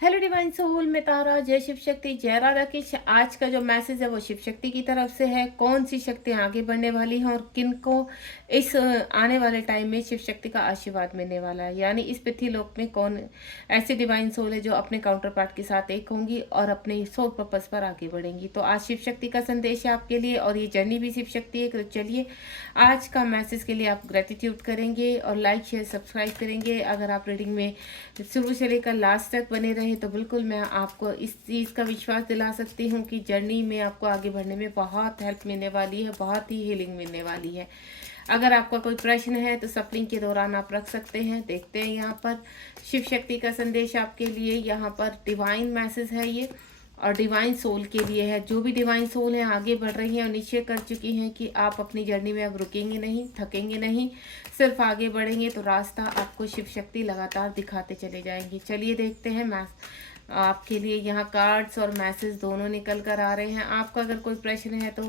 Hello divine soul, मैं तारा। जय शिव शक्ति, जय राधा कृष्ण। आज का जो मैसेज है वो शिव शक्ति की तरफ से है। कौन सी शक्तियाँ आगे बढ़ने वाली हैं और किनको इस आने वाले टाइम में शिव शक्ति का आशीर्वाद मिलने वाला है, यानी इस पृथ्वी लोक में कौन ऐसी डिवाइन सोल है जो अपने काउंटर पार्ट के साथ एक होंगी और अपने सोल पर्पस पर आगे बढ़ेंगी। तो आज शिव शक्ति का संदेश है आपके लिए और ये जर्नी भी शिव शक्ति है। तो चलिए, आज का मैसेज के लिए आप ग्रेटिट्यूड करेंगे और लाइक शेयर सब्सक्राइब करेंगे। अगर आप रीडिंग में शुरू से लेकर लास्ट तक बने रहे तो बिल्कुल मैं आपको इस चीज़ का विश्वास दिला सकती हूँ कि जर्नी में आपको आगे बढ़ने में बहुत हेल्प मिलने वाली है, बहुत ही हीलिंग मिलने वाली है। अगर आपका कोई प्रश्न है तो सफलिंग के दौरान आप रख सकते हैं। देखते हैं यहाँ पर शिव शक्ति का संदेश आपके लिए। यहाँ पर डिवाइन मैसेज है ये और डिवाइन सोल के लिए है। जो भी डिवाइन सोल है आगे बढ़ रही हैं और निश्चय कर चुकी हैं कि आप अपनी जर्नी में अब रुकेंगे नहीं, थकेंगे नहीं, सिर्फ आगे बढ़ेंगे, तो रास्ता आपको शिव शक्ति लगातार दिखाते चले जाएंगे। चलिए देखते हैं आपके लिए यहाँ कार्ड्स और मैसेज दोनों निकल कर आ रहे हैं। आपका अगर कोई प्रश्न है तो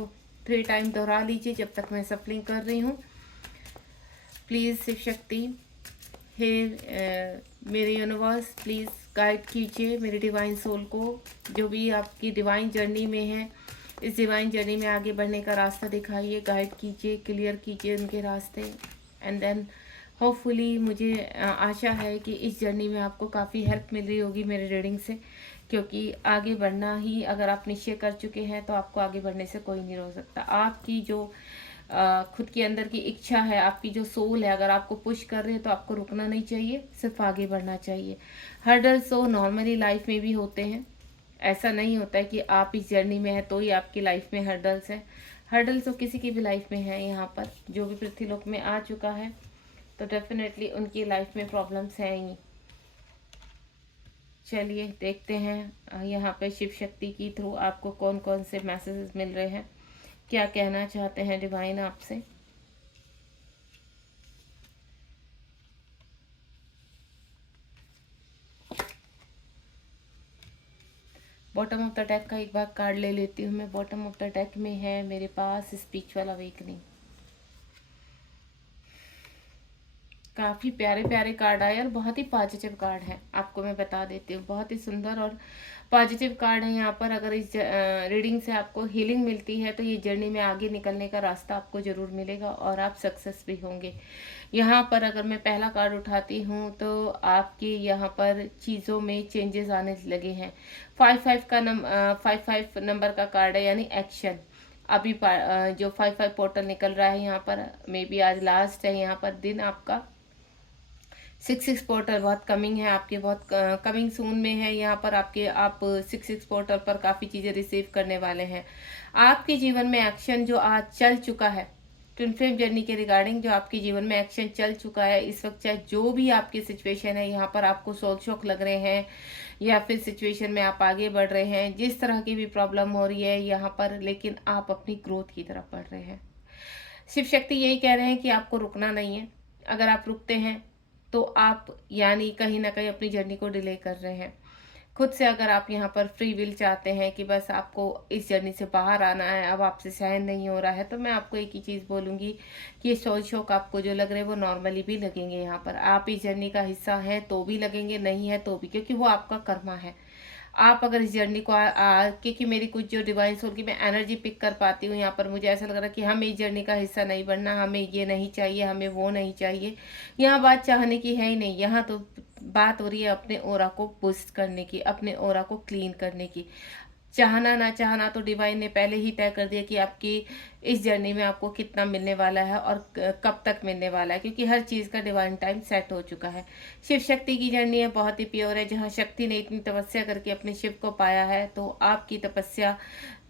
3 टाइम दोहरा लीजिए जब तक मैं सफलिंग कर रही हूँ। प्लीज़ शिव शक्ति, हे मेरे यूनिवर्स, प्लीज़ गाइड कीजिए मेरी डिवाइन सोल को, जो भी आपकी डिवाइन जर्नी में है, इस डिवाइन जर्नी में आगे बढ़ने का रास्ता दिखाइए, गाइड कीजिए, क्लियर कीजिए उनके रास्ते। एंड देन होपफुली मुझे आशा है कि इस जर्नी में आपको काफ़ी हेल्प मिल रही होगी मेरे रीडिंग से, क्योंकि आगे बढ़ना ही अगर आप निश्चय कर चुके हैं तो आपको आगे बढ़ने से कोई नहीं रोक सकता। आपकी जो खुद के अंदर की इच्छा है, आपकी जो सोल है, अगर आपको पुश कर रहे हैं तो आपको रुकना नहीं चाहिए, सिर्फ आगे बढ़ना चाहिए। हर्डल्स तो नॉर्मली लाइफ में भी होते हैं। ऐसा नहीं होता है कि आप इस जर्नी में है तो ही आपकी लाइफ में हर्डल्स है। हर्डल्स तो किसी की भी लाइफ में है। यहाँ पर जो भी पृथ्वीलोक में आ चुका है तो डेफिनेटली उनकी लाइफ में प्रॉब्लम्स हैं ही। चलिए देखते हैं यहाँ पे शिव शक्ति की थ्रू आपको कौन कौन से मैसेजेस मिल रहे हैं, क्या कहना चाहते हैं डिवाइन आपसे। बॉटम ऑफ द डेक का एक बार कार्ड ले लेती हूँ मैं। बॉटम ऑफ द डेक में है मेरे पास स्पिरिचुअल अवेकनिंग। काफ़ी प्यारे प्यारे कार्ड आए और बहुत ही पॉजिटिव कार्ड है, आपको मैं बता देती हूँ। बहुत ही सुंदर और पॉजिटिव कार्ड है यहाँ पर। अगर इस रीडिंग से आपको हीलिंग मिलती है तो ये जर्नी में आगे निकलने का रास्ता आपको ज़रूर मिलेगा और आप सक्सेस भी होंगे। यहाँ पर अगर मैं पहला कार्ड उठाती हूँ तो आपकी यहाँ पर चीज़ों में चेंजेस आने लगे हैं। 5-5 नंबर का कार्ड है, यानी एक्शन। अभी जो 5-5 पोर्टल निकल रहा है यहाँ पर, मे बी आज लास्ट है यहाँ पर दिन आपका। 6-6 पोर्टल बहुत कमिंग है आपके, बहुत कमिंग सून में है यहाँ पर आपके। आप 6-6 पोर्टल पर काफ़ी चीज़ें रिसीव करने वाले हैं। आपके जीवन में एक्शन जो आज चल चुका है, ट्विन फ्लेम जर्नी के रिगार्डिंग जो आपके जीवन में एक्शन चल चुका है इस वक्त, चाहे जो भी आपकी सिचुएशन है, यहाँ पर आपको सोल शॉक लग रहे हैं या फिर सिचुएशन में आप आगे बढ़ रहे हैं, जिस तरह की भी प्रॉब्लम हो रही है यहाँ पर, लेकिन आप अपनी ग्रोथ की तरफ बढ़ रहे हैं। शिव शक्ति यही कह रहे हैं कि आपको रुकना नहीं है। अगर आप रुकते हैं तो आप यानी कहीं ना कहीं अपनी जर्नी को डिले कर रहे हैं। खुद से अगर आप यहाँ पर फ्री विल चाहते हैं कि बस आपको इस जर्नी से बाहर आना है, अब आपसे सहन नहीं हो रहा है, तो मैं आपको एक ही चीज़ बोलूँगी कि ये सोच शौक आपको जो लग रहे हैं वो नॉर्मली भी लगेंगे। यहाँ पर आप इस जर्नी का हिस्सा हैं तो भी लगेंगे, नहीं है तो भी, क्योंकि वो आपका कर्मा है। आप अगर इस जर्नी को क्योंकि मेरी कुछ जो डिवाइन सोल की मैं एनर्जी पिक कर पाती हूँ यहाँ पर, मुझे ऐसा लग रहा है कि हमें इस जर्नी का हिस्सा नहीं बनना, हमें ये नहीं चाहिए, हमें वो नहीं चाहिए। यहाँ बात चाहने की है ही नहीं, यहाँ तो बात हो रही है अपने ओरा को बूस्ट करने की, अपने ओरा को क्लीन करने की। चाहना ना चाहना तो डिवाइन ने पहले ही तय कर दिया कि आपकी इस जर्नी में आपको कितना मिलने वाला है और कब तक मिलने वाला है, क्योंकि हर चीज़ का डिवाइन टाइम सेट हो चुका है। शिव शक्ति की जर्नी है बहुत ही प्योर है। जहाँ शक्ति ने इतनी तपस्या करके अपने शिव को पाया है, तो आपकी तपस्या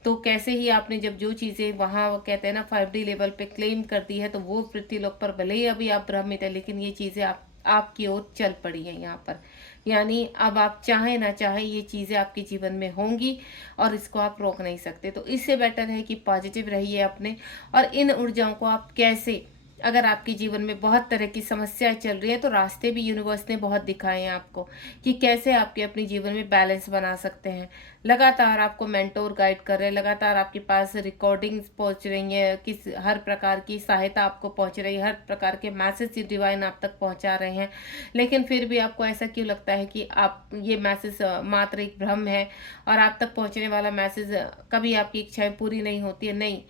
तो कैसे ही आपने जब जो चीज़ें वहाँ वो कहते हैं ना 5D लेवल पे क्लेम कर दी है, तो वो पृथ्वी लोक पर भले ही अभी आप भ्रमित है, लेकिन ये चीज़ें आपकी ओर चल पड़ी हैं यहाँ पर। यानी अब आप चाहे ना चाहे ये चीज़ें आपके जीवन में होंगी और इसको आप रोक नहीं सकते। तो इससे बेटर है कि पॉजिटिव रहिए अपने, और इन ऊर्जाओं को आप कैसे अगर आपके जीवन में बहुत तरह की समस्याएं चल रही है तो रास्ते भी यूनिवर्स ने बहुत दिखाए हैं आपको कि कैसे आपके अपने जीवन में बैलेंस बना सकते हैं। लगातार आपको मेंटोर गाइड कर रहे हैं, लगातार आपके पास रिकॉर्डिंग्स पहुंच रही हैं, किस हर प्रकार की सहायता आपको पहुंच रही है, हर प्रकार के मैसेज डिवाइन आप तक पहुंचा रहे हैं। लेकिन फिर भी आपको ऐसा क्यों लगता है कि आप ये मैसेज मात्र एक भ्रम है और आप तक पहुंचने वाला मैसेज कभी आपकी इच्छाएं पूरी नहीं होती है? नहीं,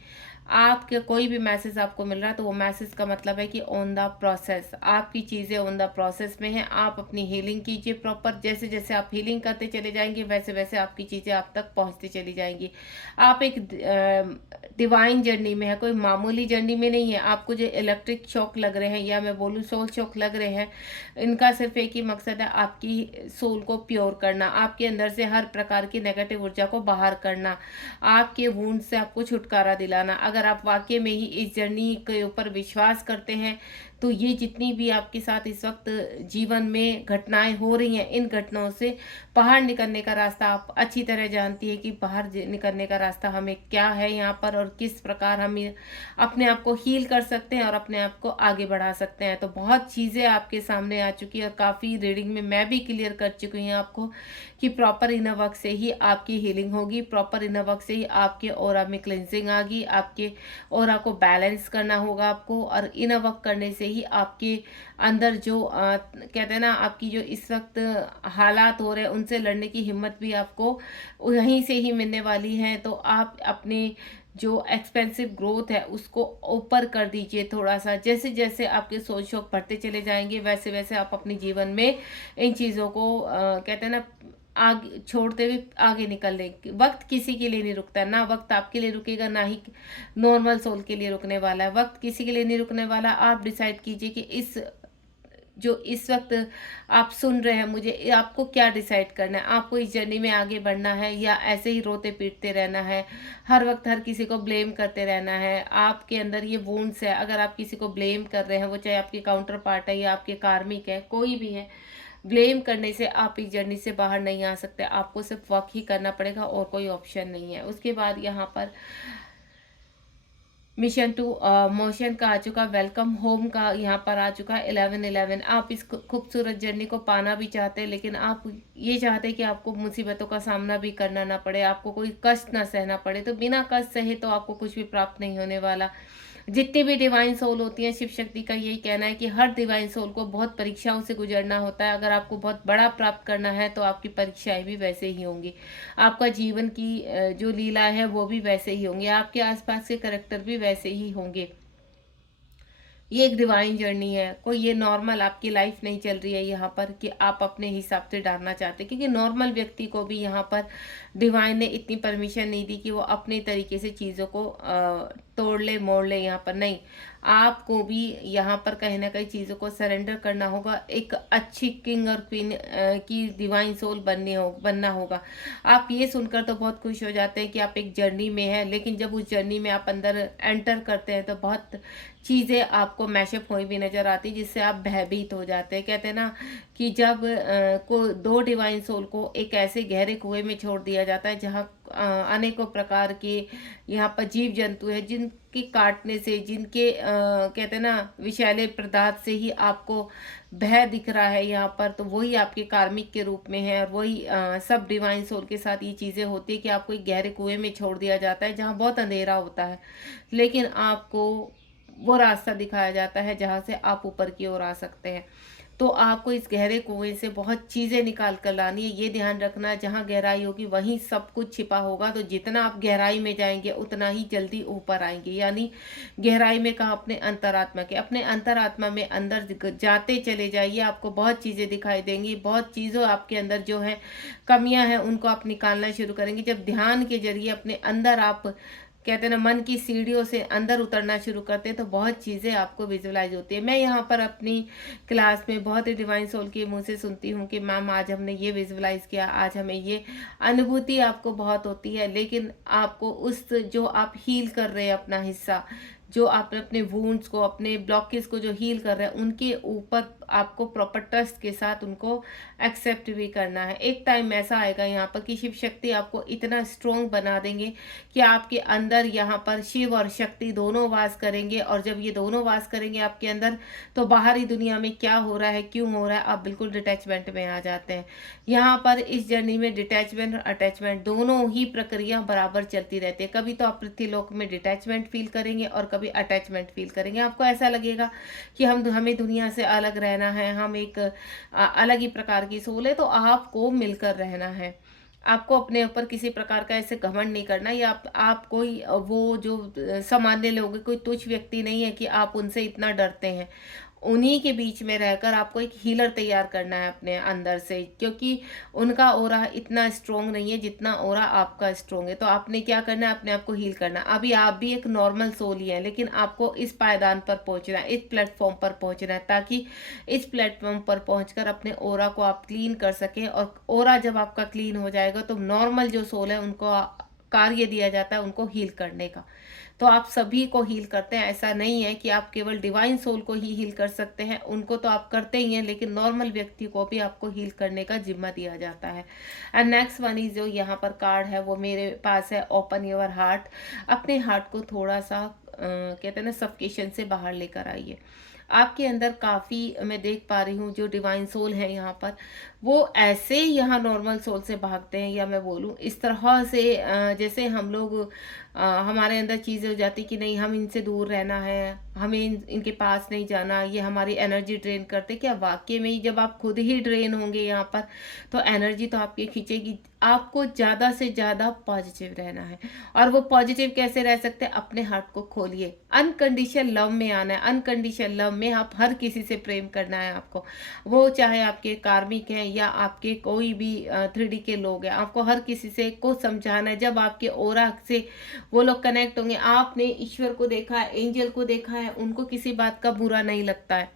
आपके कोई भी मैसेज आपको मिल रहा है तो वो मैसेज का मतलब है कि ऑन द प्रोसेस, आपकी चीज़ें ऑन द प्रोसेस में हैं। आप अपनी हीलिंग कीजिए प्रॉपर, जैसे जैसे आप हीलिंग करते चले जाएंगे वैसे वैसे आपकी चीज़ें आप तक पहुंचती चली जाएंगी। आप एक डिवाइन जर्नी में है, कोई मामूली जर्नी में नहीं है। आपको जो इलेक्ट्रिक शॉक लग रहे हैं या मैं बोलूँ सोल शॉक लग रहे हैं, इनका सिर्फ एक ही मकसद है, आपकी सोल को प्योर करना, आपके अंदर से हर प्रकार की नेगेटिव ऊर्जा को बाहर करना, आपके वुंड से आपको छुटकारा दिलाना। अगर आप वाकई में ही इस जर्नी के ऊपर विश्वास करते हैं तो ये जितनी भी आपके साथ इस वक्त जीवन में घटनाएं हो रही हैं, इन घटनाओं से बाहर निकलने का रास्ता आप अच्छी तरह जानती है कि बाहर निकलने का रास्ता हमें क्या है यहाँ पर, और किस प्रकार हम अपने आप को हील कर सकते हैं और अपने आप को आगे बढ़ा सकते हैं। तो बहुत चीज़ें आपके सामने आ चुकी है और काफ़ी रीडिंग में मैं भी क्लियर कर चुकी हूँ आपको कि प्रॉपर इनर वर्क से ही आपकी हीलिंग होगी, प्रॉपर इनर वर्क से ही आपके ऑरा में क्लेंजिंग आगी, आपके ऑरा को बैलेंस करना होगा आपको, और इनर वर्क करने से ही आपके अंदर जो कहते हैं ना, आपकी जो इस वक्त हालात हो रहे हैं उनसे लड़ने की हिम्मत भी आपको वहीं से ही मिलने वाली है। तो आप अपने जो एक्सपेंसिव ग्रोथ है उसको ऊपर कर दीजिए थोड़ा सा। जैसे जैसे आपके सोच शौक बढ़ते चले जाएंगे वैसे वैसे आप अपने जीवन में इन चीज़ों को कहते हैं ना, आगे छोड़ते हुए आगे निकल रहे। वक्त किसी के लिए नहीं रुकता, ना वक्त आपके लिए रुकेगा ना ही नॉर्मल सोल के लिए रुकने वाला है। वक्त किसी के लिए नहीं रुकने वाला। आप डिसाइड कीजिए कि इस वक्त आप सुन रहे हैं मुझे, आपको क्या डिसाइड करना है। आपको इस जर्नी में आगे बढ़ना है या ऐसे ही रोते पीटते रहना है, हर वक्त हर किसी को ब्लेम करते रहना है। आपके अंदर ये वुंड्स है, अगर आप किसी को ब्लेम कर रहे हैं, वो चाहे आपके काउंटर पार्ट है या आपके कार्मिक है, कोई भी है, ब्लेम करने से आप इस जर्नी से बाहर नहीं आ सकते। आपको सिर्फ वर्क ही करना पड़ेगा और कोई ऑप्शन नहीं है। उसके बाद यहाँ पर मिशन टू मोशन का आ चुका, वेलकम होम का यहाँ पर आ चुका है 1111। आप इस खूबसूरत जर्नी को पाना भी चाहते हैं, लेकिन आप ये चाहते हैं कि आपको मुसीबतों का सामना भी करना ना पड़े, आपको कोई कष्ट ना सहना पड़े। तो बिना कष्ट सहे तो आपको कुछ भी प्राप्त नहीं होने वाला। जितनी भी डिवाइन सोल होती हैं, शिव शक्ति का यही कहना है कि हर डिवाइन सोल को बहुत परीक्षाओं से गुजरना होता है। अगर आपको बहुत बड़ा प्राप्त करना है तो आपकी परीक्षाएं भी वैसे ही होंगी, आपका जीवन की जो लीला है वो भी वैसे ही होंगे, आपके आसपास के करैक्टर भी वैसे ही होंगे। ये एक डिवाइन जर्नी है, कोई ये नॉर्मल आपकी लाइफ नहीं चल रही है यहाँ पर कि आप अपने हिसाब से डालना चाहते, क्योंकि नॉर्मल व्यक्ति को भी यहाँ पर डिवाइन ने इतनी परमिशन नहीं दी कि वो अपने तरीके से चीज़ों को तोड़ ले मोड़ ले। यहाँ पर नहीं, आपको भी यहाँ पर कहीं ना कहीं चीज़ों को सरेंडर करना होगा, एक अच्छी किंग और क्वीन की डिवाइन सोल बनना होगा। आप ये सुनकर तो बहुत खुश हो जाते हैं कि आप एक जर्नी में हैं, लेकिन जब उस जर्नी में आप अंदर एंटर करते हैं तो बहुत चीज़ें आपको मैशअप हुई भी नज़र आती, जिससे आप भयभीत हो जाते हैं। कहते हैं ना कि जब को दो डिवाइन सोल को एक ऐसे गहरे कुएं में छोड़ दिया जाता है जहाँ अनेकों प्रकार के यहाँ पर जीव जंतु है, जिनके काटने से, जिनके कहते हैं ना विषैले पदार्थ से ही आपको भय दिख रहा है यहाँ पर, तो वही आपके कार्मिक के रूप में है। और वही सब डिवाइन सोल के साथ ये चीज़ें होती है कि आपको एक गहरे कुएं में छोड़ दिया जाता है जहाँ बहुत अंधेरा होता है, लेकिन आपको वो रास्ता दिखाया जाता है जहाँ से आप ऊपर की ओर आ सकते हैं। तो आपको इस गहरे कुएं से बहुत चीज़ें निकाल कर लानी है। ये ध्यान रखना, जहाँ गहराई होगी वहीं सब कुछ छिपा होगा। तो जितना आप गहराई में जाएंगे उतना ही जल्दी ऊपर आएंगे। यानी गहराई में कहा, अपने अंतरात्मा के, अपने अंतरात्मा में अंदर जाते चले जाइए, आपको बहुत चीज़ें दिखाई देंगी। बहुत चीज़ों आपके अंदर जो है कमियां हैं उनको आप निकालना शुरू करेंगे। जब ध्यान के जरिए अपने अंदर आप कहते हैं ना मन की सीढ़ियों से अंदर उतरना शुरू करते हैं तो बहुत चीज़ें आपको विजुलाइज होती है। मैं यहाँ पर अपनी क्लास में बहुत ही डिवाइन सोल के मुंह से सुनती हूँ कि मैम आज हमने ये विजुलाइज किया, आज हमें ये अनुभूति आपको बहुत होती है। लेकिन आपको उस जो आप हील कर रहे हैं अपना हिस्सा, जो आप अपने वुंड्स को, अपने ब्लॉकेज को जो हील कर रहे हैं, उनके ऊपर आपको प्रॉपर ट्रस्ट के साथ उनको एक्सेप्ट भी करना है। एक टाइम ऐसा आएगा यहाँ पर कि शिव शक्ति आपको इतना स्ट्रोंग बना देंगे कि आपके अंदर यहाँ पर शिव और शक्ति दोनों वास करेंगे, और जब ये दोनों वास करेंगे आपके अंदर, तो बाहरी दुनिया में क्या हो रहा है, क्यों हो रहा है, आप बिल्कुल डिटैचमेंट में आ जाते हैं। यहाँ पर इस जर्नी में डिटैचमेंट और अटैचमेंट दोनों ही प्रक्रिया बराबर चलती रहती है। कभी तो आप पृथ्वीलोक में डिटैचमेंट फील करेंगे और कभी अटैचमेंट फील करेंगे। आपको ऐसा लगेगा कि हमें दुनिया से अलग रहना है, हम एक अलग ही प्रकार की सोल है, तो आपको मिलकर रहना है। आपको अपने ऊपर किसी प्रकार का ऐसे घमंड नहीं करना, या आप कोई वो जो सामान्य लोग हैं, कोई तुच्छ व्यक्ति नहीं है कि आप उनसे इतना डरते हैं। उन्हीं के बीच में रहकर आपको एक हीलर तैयार करना है अपने अंदर से, क्योंकि उनका ओरा इतना स्ट्रोंग नहीं है जितना ओरा आपका स्ट्रोंग है। तो आपने क्या करना है, अपने आप को हील करना। अभी आप भी एक नॉर्मल सोल ही है, लेकिन आपको इस पायदान पर पहुंचना है, इस प्लेटफॉर्म पर पहुंचना है, ताकि इस प्लेटफॉर्म पर पहुंचकर अपने ओरा को आप क्लीन कर सकें। और ओरा जब आपका क्लीन हो जाएगा तो नॉर्मल जो सोल है उनको कार्य दिया जाता है उनको हील करने का। तो आप सभी को हील करते हैं। ऐसा नहीं है कि आप केवल डिवाइन सोल को ही हील कर सकते हैं, उनको तो आप करते ही हैं, लेकिन नॉर्मल व्यक्ति को भी आपको हील करने का जिम्मा दिया जाता है। एंड नेक्स्ट वन इज जो यहाँ पर कार्ड है वो मेरे पास है, ओपन योर हार्ट। अपने हार्ट को थोड़ा सा कहते हैं ना, सफकेशन से बाहर लेकर आइए। आपके अंदर काफ़ी मैं देख पा रही हूँ जो डिवाइन सोल है यहाँ पर, वो ऐसे यहाँ नॉर्मल सोल से भागते हैं, या मैं बोलूँ इस तरह से जैसे हम लोग हमारे अंदर चीज़ें हो जाती कि नहीं, हम इनसे दूर रहना है, हमें इनके पास नहीं जाना, ये हमारी एनर्जी ड्रेन करते। क्या वाकई में ही जब आप खुद ही ड्रेन होंगे यहाँ पर, तो एनर्जी तो आपकी खींचेगी। आपको ज़्यादा से ज़्यादा पॉजिटिव रहना है। और वो पॉजिटिव कैसे रह सकते हैं, अपने हार्ट को खोलिए, अनकंडीशनल लव में आना है। अनकंडीशनल लव में आप हर किसी से प्रेम करना है आपको, वो चाहे आपके कार्मिक हैं या आपके कोई भी 3D के लोग हैं, आपको हर किसी से को समझाना है। जब आपके ओरा से वो लोग कनेक्ट होंगे, आपने ईश्वर को देखा है, एंजल को देखा है, उनको किसी बात का बुरा नहीं लगता है,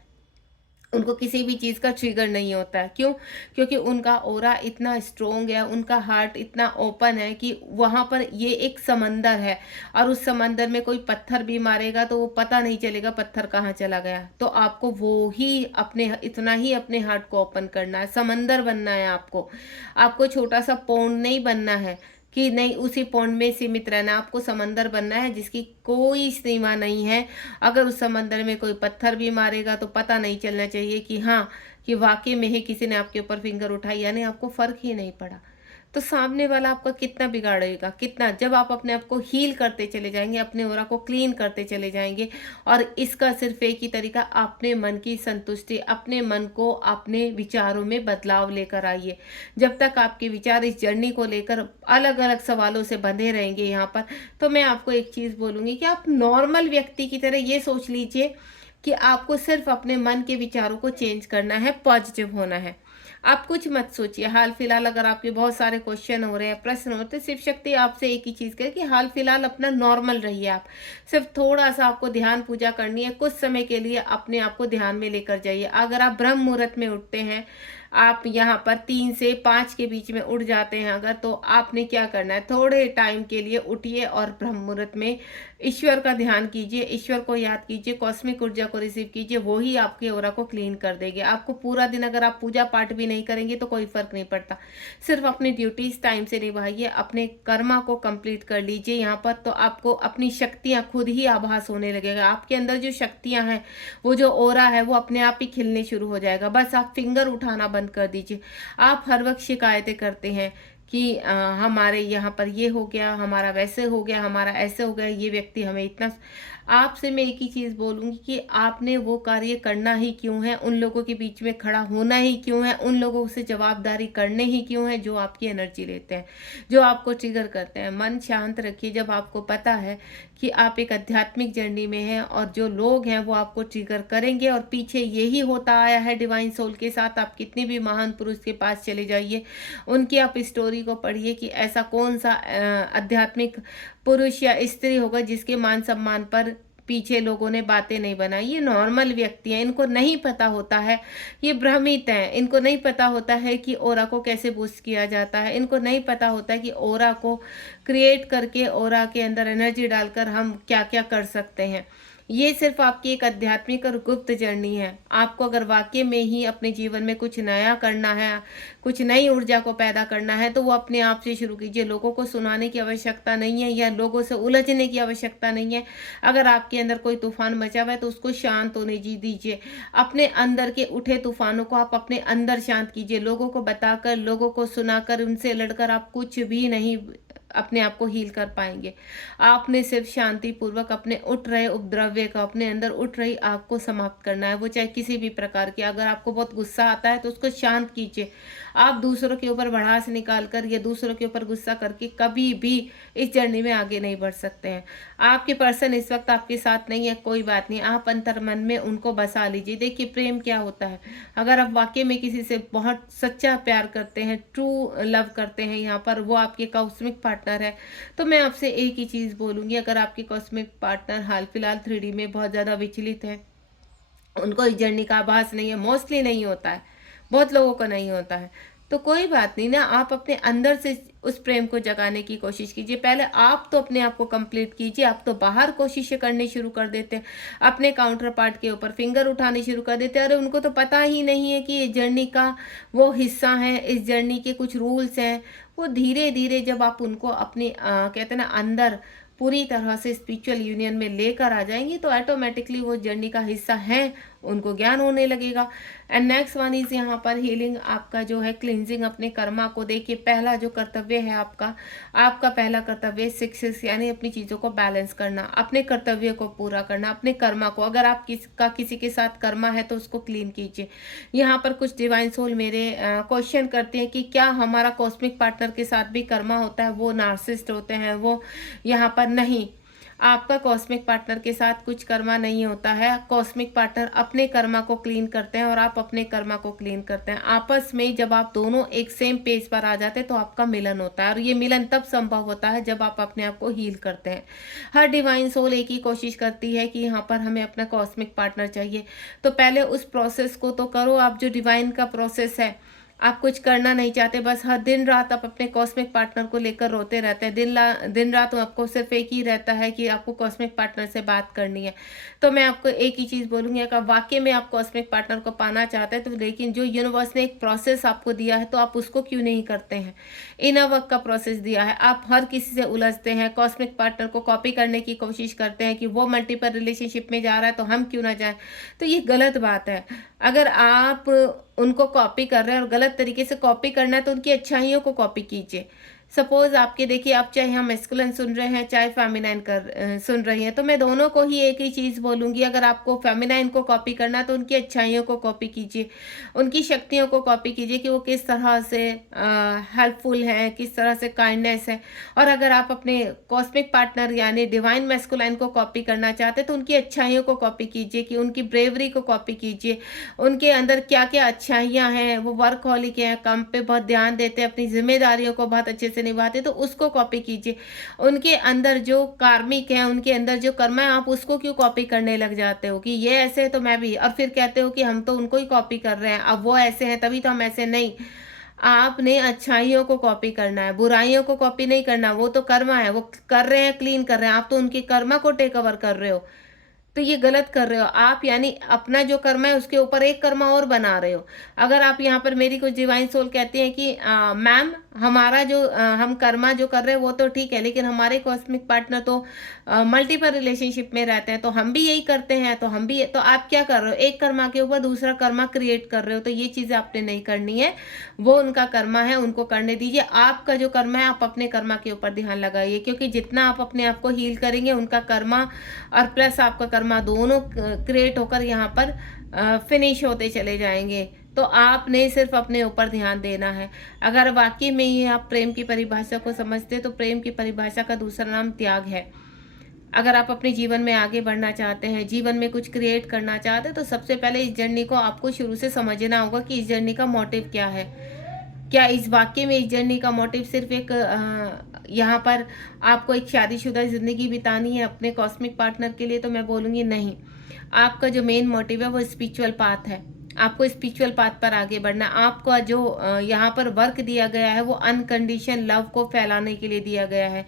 उनको किसी भी चीज़ का ट्रिगर नहीं होता है। क्यों? क्योंकि उनका ओरा इतना स्ट्रोंग है, उनका हार्ट इतना ओपन है कि वहाँ पर ये एक समंदर है, और उस समंदर में कोई पत्थर भी मारेगा तो वो पता नहीं चलेगा पत्थर कहाँ चला गया। तो आपको वो ही अपने इतना ही अपने हार्ट को ओपन करना है, समंदर बनना है आपको। आपको छोटा सा पौंड नहीं बनना है कि नहीं उसी पौंड में सीमित रहना, आपको समंदर बनना है जिसकी कोई सीमा नहीं है। अगर उस समंदर में कोई पत्थर भी मारेगा तो पता नहीं चलना चाहिए कि हाँ, कि वाकई में ही किसी ने आपके ऊपर फिंगर उठाई, यानी आपको फर्क ही नहीं पड़ा। तो सामने वाला आपका कितना बिगाड़ेगा, कितना, जब आप अपने आप को हील करते चले जाएंगे, अपने ओरा को क्लीन करते चले जाएंगे। और इसका सिर्फ एक ही तरीका, अपने मन की संतुष्टि, अपने मन को अपने विचारों में बदलाव लेकर आइए। जब तक आपके विचार इस जर्नी को लेकर अलग अलग सवालों से बंधे रहेंगे यहाँ पर, तो मैं आपको एक चीज़ बोलूँगी कि आप नॉर्मल व्यक्ति की तरह ये सोच लीजिए कि आपको सिर्फ अपने मन के विचारों को चेंज करना है, पॉजिटिव होना है। आप कुछ मत सोचिए। हाल फिलहाल अगर आपके बहुत सारे क्वेश्चन हो रहे हैं, प्रश्न हो रहे हैं, तो शिव शक्ति आपसे एक ही चीज़ करे कि हाल फिलहाल अपना नॉर्मल रहिए। आप सिर्फ थोड़ा सा आपको ध्यान पूजा करनी है, कुछ समय के लिए अपने आप को ध्यान में लेकर जाइए। अगर आप ब्रह्म मुहूर्त में उठते हैं, आप यहाँ पर 3 से 5 के बीच में उठ जाते हैं अगर, तो आपने क्या करना है, थोड़े टाइम के लिए उठिए और ब्रह्म मुहूर्त में ईश्वर का ध्यान कीजिए, ईश्वर को याद कीजिए, कॉस्मिक ऊर्जा को रिसीव कीजिए, वो ही आपके ओरा को क्लीन कर देंगे। आपको पूरा दिन अगर आप पूजा पाठ भी नहीं करेंगे तो कोई फर्क नहीं पड़ता, सिर्फ अपनी ड्यूटीज टाइम से निभाइए, अपने कर्मा को कंप्लीट कर लीजिए यहाँ पर, तो आपको अपनी शक्तियाँ खुद ही आभास होने लगेगा। आपके अंदर जो शक्तियाँ हैं, वो जो ओरा है, वो अपने आप ही खिलने शुरू हो जाएगा। बस आप फिंगर उठाना बंद कर दीजिए। आप हर वक्त शिकायतें करते हैं कि हमारे यहाँ पर ये हो गया, हमारा वैसे हो गया, हमारा ऐसे हो गया, ये व्यक्ति हमें इतना। आपसे मैं एक ही चीज़ बोलूँगी कि आपने वो कार्य करना ही क्यों है, उन लोगों के बीच में खड़ा होना ही क्यों है, उन लोगों से जवाबदारी करने ही क्यों है जो आपकी एनर्जी लेते हैं, जो आपको ट्रिगर करते हैं। मन शांत रखिए। जब आपको पता है कि आप एक आध्यात्मिक जर्नी में हैं और जो लोग हैं वो आपको ट्रिगर करेंगे, और पीछे यही होता आया है डिवाइन सोल के साथ। आप कितने भी महान पुरुष के पास चले जाइए, उनकी आप स्टोरी को पढ़िए कि ऐसा कौन सा आध्यात्मिक पुरुष या स्त्री होगा जिसके मान सम्मान पर पीछे लोगों ने बातें नहीं बनाई। ये नॉर्मल व्यक्ति हैं, इनको नहीं पता होता है, ये भ्रमित हैं, इनको नहीं पता होता है कि ओरा को कैसे बूस्ट किया जाता है, इनको नहीं पता होता है कि ओरा को क्रिएट करके ओरा के अंदर एनर्जी डालकर हम क्या क्या कर सकते हैं। ये सिर्फ आपकी एक आध्यात्मिक और गुप्त जर्नी है। आपको अगर वाक़ई में ही अपने जीवन में कुछ नया करना है, कुछ नई ऊर्जा को पैदा करना है, तो वो अपने आप से शुरू कीजिए। लोगों को सुनाने की आवश्यकता नहीं है या लोगों से उलझने की आवश्यकता नहीं है। अगर आपके अंदर कोई तूफ़ान मचा हुआ है, तो उसको शांत होने दीजिए। अपने अंदर के उठे तूफ़ानों को आप अपने अंदर शांत कीजिए। लोगों को बताकर, लोगों को सुनाकर, उनसे लड़कर आप कुछ भी नहीं अपने आप को हील कर पाएँगे। आपने सिर्फ़ शांतिपूर्वक अपने उठ रहे उपद्रव्य को, अपने अंदर उठ रही आग को समाप्त करना है, वो चाहे किसी भी प्रकार की। अगर आपको बहुत गुस्सा आता है तो उसको शांत कीजिए। आप दूसरों के ऊपर भड़ास निकाल कर या दूसरों के ऊपर गुस्सा करके कभी भी इस जर्नी में आगे नहीं बढ़ सकते हैं। आपके पर्सन इस वक़्त आपके साथ नहीं है, कोई बात नहीं, आप अंतर्मन में उनको बसा लीजिए। देखिए प्रेम क्या होता है, अगर आप वाक़ई में किसी से बहुत सच्चा प्यार करते हैं, ट्रू लव करते हैं, यहाँ पर वो आपके कॉस्मिक पार्टनर है, तो मैं आपसे एक ही चीज़ बोलूँगी, अगर आपके कॉस्मिक पार्टनर हाल-फिलहाल 3D में बहुत ज़्यादा विचलित हैं, उनको इस जर्नी का आभास नहीं है, मोस्टली नहीं होता है, बहुत लोगों को नहीं होता है, तो कोई बात नहीं ना, आप अपने अंदर से उस प्रेम को जगाने की कोशिश कीजिए। पहले आप तो अपने आप को कंप्लीट कीजिए। आप तो बाहर कोशिशें करनी शुरू कर देते हैं, अपने काउंटर पार्ट के ऊपर फिंगर उठाने शुरू कर देते हैं। अरे उनको तो पता ही नहीं है कि ये जर्नी का वो हिस्सा है, इस जर्नी के कुछ रूल्स हैं। वो धीरे धीरे जब आप उनको अपने कहते हैं ना अंदर पूरी तरह से स्पिरिचुअल यूनियन में लेकर आ जाएंगी, तो ऑटोमेटिकली वो जर्नी का हिस्सा है, उनको ज्ञान होने लगेगा। एंड नेक्स्ट वन इज यहाँ पर हीलिंग, आपका जो है क्लिनजिंग अपने कर्मा को। देखिए पहला जो कर्तव्य है आपका, आपका पहला कर्तव्य 6 यानी अपनी चीज़ों को बैलेंस करना, अपने कर्तव्य को पूरा करना, अपने कर्मा को। अगर आप किसी के साथ कर्मा है तो उसको क्लीन कीजिए। यहाँ पर कुछ डिवाइन सोल मेरे क्वेश्चन करते हैं कि क्या हमारा कॉस्मिक पार्टनर के साथ भी कर्मा होता है, वो नार्सिस्ट होते हैं, वो यहाँ पर नहीं, आपका कॉस्मिक पार्टनर के साथ कुछ कर्मा नहीं होता है। कॉस्मिक पार्टनर अपने कर्मा को क्लीन करते हैं और आप अपने कर्मा को क्लीन करते हैं। आपस में जब आप दोनों एक सेम पेज पर आ जाते हैं तो आपका मिलन होता है, और ये मिलन तब संभव होता है जब आप अपने आप को हील करते हैं। हर डिवाइन सोल एक ही कोशिश करती है कि यहाँ पर हमें अपना कॉस्मिक पार्टनर चाहिए, तो पहले उस प्रोसेस को तो करो। आप जो डिवाइन का प्रोसेस है, आप कुछ करना नहीं चाहते, बस हर दिन रात आप अपने कॉस्मिक पार्टनर को लेकर रोते रहते हैं। दिन रात आपको सिर्फ एक ही रहता है कि आपको कॉस्मिक पार्टनर से बात करनी है। तो मैं आपको एक ही चीज़ बोलूँगी, अगर वाकई में आप कॉस्मिक पार्टनर को पाना चाहते हैं तो लेकिन जो यूनिवर्स ने एक प्रोसेस आपको दिया है तो आप उसको क्यों नहीं करते हैं। इनर वर्क का प्रोसेस दिया है, आप हर किसी से उलझते हैं, कॉस्मिक पार्टनर को कॉपी करने की कोशिश करते हैं कि वो मल्टीपल रिलेशनशिप में जा रहा है तो हम क्यों ना जाएं। तो ये गलत बात है। अगर आप उनको कॉपी कर रहे हैं और गलत तरीके से कॉपी करना है तो उनकी अच्छाइयों को कॉपी कीजिए। सपोज आपके देखिए, आप चाहे हम मैस्कुलिन सुन रहे हैं चाहे फेमिनाइन सुन रही हैं, तो मैं दोनों को ही एक ही चीज़ बोलूँगी, अगर आपको फेमिनाइन को कॉपी करना है तो उनकी अच्छाइयों को कॉपी कीजिए, उनकी शक्तियों को कॉपी कीजिए कि वो किस तरह से हेल्पफुल हैं, किस तरह से काइंडनेस है। और अगर आप अपने कॉस्मिक पार्टनर यानी डिवाइन मैस्कुलाइन को कॉपी करना चाहते हैं तो उनकी अच्छाइयों को कॉपी कीजिए, कि उनकी ब्रेवरी को कॉपी कीजिए, उनके अंदर क्या क्या अच्छाइयाँ हैं, वो वर्कहॉलिक हैं, काम पे बहुत ध्यान देते हैं, अपनी जिम्मेदारियों को बहुत अच्छे से निभाते, तो उसको कॉपी कीजिए। उनके अंदर जो कार्मिक है, उनके अंदर जो कर्म है, आप उसको क्यों कॉपी करने लग जाते हो कि ये ऐसे है तो मैं भी, और फिर कहते हो कि हम तो उनको ही कॉपी कर रहे हैं, अब वो ऐसे हैं तभी तो हम ऐसे नहीं। आपने अच्छाइयों को कॉपी करना है, बुराइयों को कॉपी नहीं करना। वो तो कर्मा है, वो कर रहे हैं, क्लीन कर रहे हैं, आप तो उनके कर्मा को टेक ओवर कर रहे हो, तो ये गलत कर रहे हो आप। यानी अपना जो कर्म है उसके ऊपर एक कर्मा और बना रहे हो। अगर आप यहाँ पर, मेरी कुछ डिवाइन सोल कहते हैं कि मैम हमारा जो हम कर्मा जो कर रहे हैं वो तो ठीक है, लेकिन हमारे कॉस्मिक पार्टनर तो मल्टीपल रिलेशनशिप में रहते हैं, तो हम भी यही करते हैं, तो हम भी, तो आप क्या कर रहे हो, एक कर्मा के ऊपर दूसरा कर्मा क्रिएट कर रहे हो। तो ये चीज़ें आपने नहीं करनी है, वो उनका कर्मा है, उनको करने दीजिए। आपका जो कर्मा है आप अपने कर्मा के ऊपर ध्यान लगाइए, क्योंकि जितना आप अपने आप को हील करेंगे, उनका कर्मा और प्लस आपका कर्मा दोनों क्रिएट होकर यहाँ पर फिनिश होते चले जाएंगे। तो आपने सिर्फ अपने ऊपर ध्यान देना है। अगर वाकई में ये आप प्रेम की परिभाषा को समझते, तो प्रेम की परिभाषा का दूसरा नाम त्याग है। अगर आप अपने जीवन में आगे बढ़ना चाहते हैं, जीवन में कुछ क्रिएट करना चाहते हैं, तो सबसे पहले इस जर्नी को आपको शुरू से समझना होगा कि इस जर्नी का मोटिव क्या है। क्या इस वाक्य में इस जर्नी का मोटिव सिर्फ एक यहाँ पर आपको एक शादीशुदा ज़िंदगी बितानी है अपने कॉस्मिक पार्टनर के लिए, तो मैं बोलूँगी नहीं। आपका जो मेन मोटिव है वो स्पिरिचुअल पाथ है। आपको स्पिरिचुअल पाथ पर आगे बढ़ना। आपका जो यहाँ पर वर्क दिया गया है वो अनकंडीशन लव को फैलाने के लिए दिया गया है,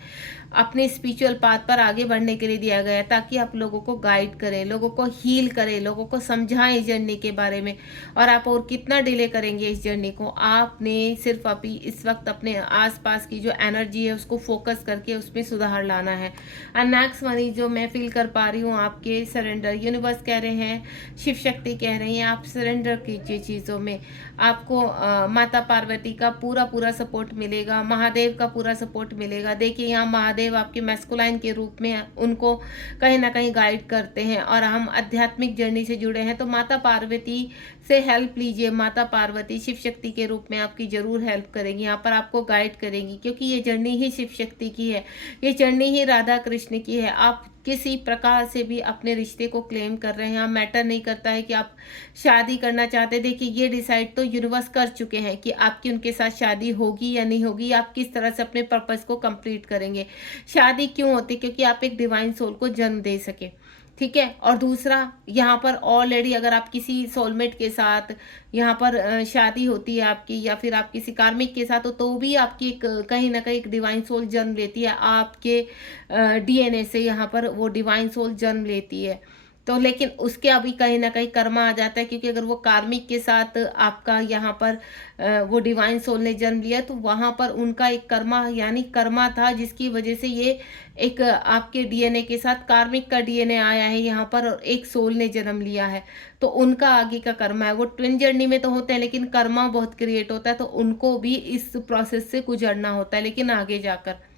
अपने स्पिरिचुअल पाथ पर आगे बढ़ने के लिए दिया गया है, ताकि आप लोगों को गाइड करें, लोगों को हील करें, लोगों को समझाएं इस जर्नी के बारे में। और आप और कितना डिले करेंगे इस जर्नी को? आपने सिर्फ अभी इस वक्त अपने आसपास की जो एनर्जी है उसको फोकस करके उसमें सुधार लाना है। एंड नेक्स्ट वाली जो मैं फील कर पा रही हूँ, आपके सरेंडर। यूनिवर्स कह रहे हैं, शिव शक्ति कह रही हैं, आप सरेंडर कीजिए चीज़ों में। आपको माता पार्वती का पूरा पूरा सपोर्ट मिलेगा, महादेव का पूरा सपोर्ट मिलेगा। देखिए यहाँ महादेव आपके मैस्कुलाइन के रूप में उनको कहीं ना कहीं गाइड करते हैं, और हम आध्यात्मिक जर्नी से जुड़े हैं तो माता पार्वती से हेल्प लीजिए। माता पार्वती शिव शक्ति के रूप में आपकी जरूर हेल्प करेंगी, यहाँ पर आपको गाइड करेंगी, क्योंकि ये जर्नी ही शिव शक्ति की है, ये जर्नी ही राधा कृष्ण की है। आप किसी प्रकार से भी अपने रिश्ते को क्लेम कर रहे हैं, यहाँ मैटर नहीं करता है कि आप शादी करना चाहते हैं। देखिए ये डिसाइड तो यूनिवर्स कर चुके हैं कि आपकी उनके साथ शादी होगी या नहीं होगी, आप किस तरह से अपने पर्पस को कंप्लीट करेंगे। शादी क्यों होती? क्योंकि आप एक डिवाइन सोल को जन्म दे सके, ठीक है। और दूसरा, यहाँ पर ऑलरेडी अगर आप किसी सोलमेट के साथ यहाँ पर शादी होती है आपकी, या फिर आप किसी कार्मिक के साथ हो, तो भी आपकी एक कहीं ना कहीं एक डिवाइन सोल जन्म लेती है आपके डीएनए से। यहाँ पर वो डिवाइन सोल जन्म लेती है, तो लेकिन उसके अभी कहीं ना कहीं कर्मा आ जाता है, क्योंकि अगर वो कार्मिक के साथ आपका यहाँ पर वो डिवाइन सोल ने जन्म लिया, तो वहाँ पर उनका एक कर्मा यानी कर्मा था, जिसकी वजह से ये एक आपके डीएनए के साथ कार्मिक का डीएनए आया है यहाँ पर, और एक सोल ने जन्म लिया है, तो उनका आगे का कर्मा है। वो ट्विन जर्नी में तो होते हैं, लेकिन कर्मा बहुत क्रिएट होता है, तो उनको भी इस प्रोसेस से गुजरना होता है, लेकिन आगे जाकर।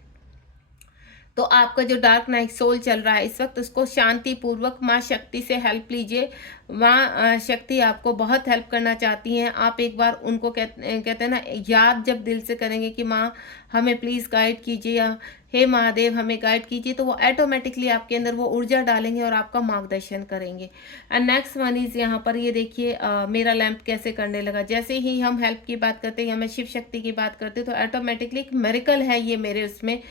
तो आपका जो डार्क नाइट सोल चल रहा है इस वक्त, उसको शांति पूर्वक माँ शक्ति से हेल्प लीजिए। माँ शक्ति आपको बहुत हेल्प करना चाहती हैं। आप एक बार उनको कहते हैं ना, याद जब दिल से करेंगे कि माँ हमें प्लीज़ गाइड कीजिए, या हे महादेव हमें गाइड कीजिए, तो वो ऑटोमेटिकली आपके अंदर वो ऊर्जा डालेंगे और आपका मार्गदर्शन करेंगे। एंड नेक्स्ट वन इज यहाँ पर ये देखिए, मेरा लैंप कैसे करने लगा। जैसे ही हम हेल्प की बात करते हैं या मैं शिव शक्ति की बात करते हैं, तो ऑटोमेटिकली एक मेरिकल है ये मेरे उसमें,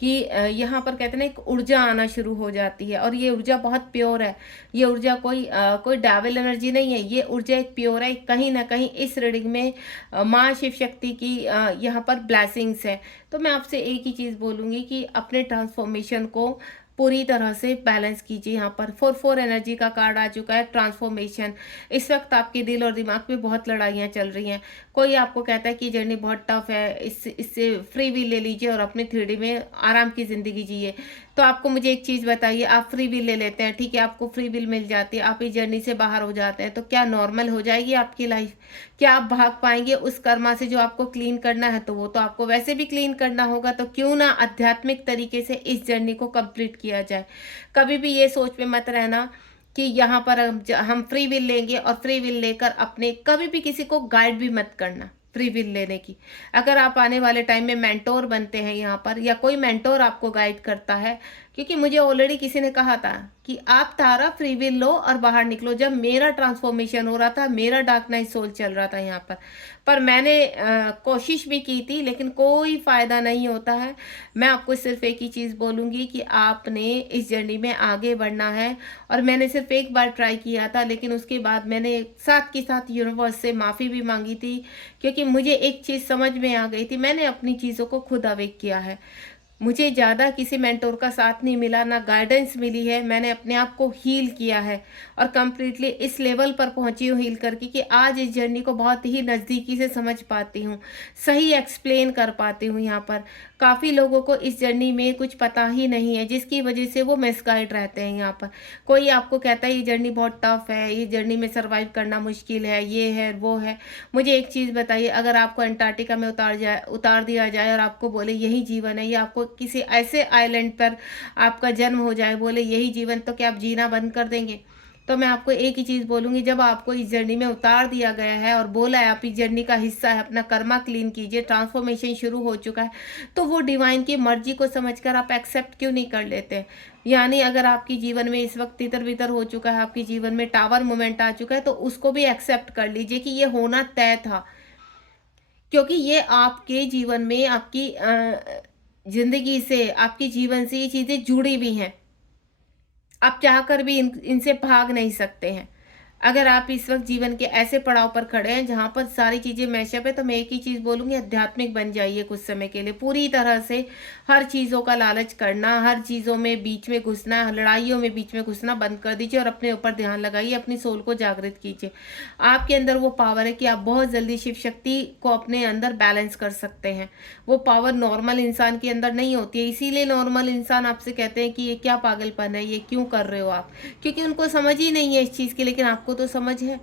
कि यहाँ पर कहते हैं ना एक ऊर्जा आना शुरू हो जाती है, और ये ऊर्जा बहुत प्योर है। ये ऊर्जा कोई डेविल एनर्जी नहीं है, ये ऊर्जा एक प्योर है। कहीं ना कहीं इस रीडिंग में माँ शिव शक्ति की यहाँ पर ब्लेसिंग्स है। तो मैं आपसे एक ही चीज़ बोलूँगी कि अपने ट्रांसफॉर्मेशन को पूरी तरह से बैलेंस कीजिए। यहाँ पर 4-4 एनर्जी का कार्ड आ चुका है, ट्रांसफॉर्मेशन। इस वक्त आपके दिल और दिमाग में बहुत लड़ाइयाँ चल रही हैं। कोई आपको कहता है कि जर्नी बहुत टफ है, इससे फ्री विल ले लीजिए और अपने 3D में आराम की ज़िंदगी जिए। तो आपको मुझे एक चीज़ बताइए, आप फ्री विल ले लेते हैं, ठीक है, आपको फ्री विल मिल जाती है, आप इस जर्नी से बाहर हो जाते हैं, तो क्या नॉर्मल हो जाएगी आपकी लाइफ? क्या आप भाग पाएंगे उस कर्मा से जो आपको क्लीन करना है? तो वो तो आपको वैसे भी क्लीन करना होगा, तो क्यों ना आध्यात्मिक तरीके से इस जर्नी को कंप्लीट किया जाए। कभी भी ये सोच में मत रहना कि यहाँ पर हम फ्री विल लेंगे, और फ्री विल लेकर अपने कभी भी किसी को गाइड भी मत करना फ्री विल लेने की। अगर आप आने वाले टाइम में मेंटोर बनते हैं यहाँ पर, या कोई मेंटोर आपको गाइड करता है, क्योंकि मुझे ऑलरेडी किसी ने कहा था कि आप तारा फ्री विल लो और बाहर निकलो। जब मेरा ट्रांसफॉर्मेशन हो रहा था, मेरा डार्क नाइट सोल चल रहा था यहाँ पर मैंने कोशिश भी की थी, लेकिन कोई फायदा नहीं होता है। मैं आपको सिर्फ एक ही चीज़ बोलूँगी कि आपने इस जर्नी में आगे बढ़ना है। और मैंने सिर्फ एक बार ट्राई किया था, लेकिन उसके बाद मैंने साथ के साथ यूनिवर्स से माफ़ी भी मांगी थी, क्योंकि मुझे एक चीज़ समझ में आ गई थी, मैंने अपनी चीज़ों को खुद अवेक किया है। मुझे ज़्यादा किसी मेंटोर का साथ नहीं मिला, ना गाइडेंस मिली है। मैंने अपने आप को हील किया है, और कम्प्लीटली इस लेवल पर पहुंची हूँ हील करके कि आज इस जर्नी को बहुत ही नज़दीकी से समझ पाती हूँ, सही एक्सप्लेन कर पाती हूँ। यहाँ पर काफ़ी लोगों को इस जर्नी में कुछ पता ही नहीं है, जिसकी वजह से वो मिसगाइड रहते हैं। यहाँ पर कोई आपको कहता है ये जर्नी बहुत टफ है, ये जर्नी में सर्वाइव करना मुश्किल है, ये है वो है। मुझे एक चीज़ बताइए, अगर आपको अंटार्कटिका में उतार दिया जाए और आपको बोले यही जीवन है, या आपको किसी ऐसे आइलैंड पर आपका जन्म हो जाए, बोले यही जीवन, तो क्या आप जीना बंद कर देंगे? तो मैं आपको एक ही चीज़ बोलूँगी, जब आपको इस जर्नी में उतार दिया गया है और बोला है आप इस जर्नी का हिस्सा है, अपना कर्मा क्लीन कीजिए, ट्रांसफॉर्मेशन शुरू हो चुका है, तो वो डिवाइन की मर्जी को समझकर आप एक्सेप्ट क्यों नहीं कर लेते? यानी अगर आपके जीवन में इस वक्त तितर बितर हो चुका है, आपके जीवन में टावर मोमेंट आ चुका है, तो उसको भी एक्सेप्ट कर लीजिए कि ये होना तय था, क्योंकि ये आपके जीवन में आपकी जिंदगी से, आपके जीवन से ये चीज़ें जुड़ी हुई हैं। आप चाहकर भी इनसे भाग नहीं सकते हैं। अगर आप इस वक्त जीवन के ऐसे पड़ाव पर खड़े हैं जहां पर सारी चीजें मैशअप है, तो मैं एक ही चीज बोलूंगी, आध्यात्मिक बन जाइए कुछ समय के लिए। पूरी तरह से हर चीजों का लालच करना, हर चीजों में बीच में घुसना, लड़ाइयों में बीच में घुसना बंद कर दीजिए और अपने ऊपर ध्यान लगाइए, अपनी सोल को जागृत कीजिए। आपके अंदर वो पावर है कि आप बहुत जल्दी शिव शक्ति को अपने अंदर बैलेंस कर सकते हैं। वो पावर नॉर्मल इंसान के अंदर नहीं होती है, इसीलिए नॉर्मल इंसान आपसे कहते हैं कि ये क्या पागलपन है, ये क्यों कर रहे हो आप, क्योंकि उनको समझ ही नहीं है इस चीज़ की। लेकिन आपको तो समझ है,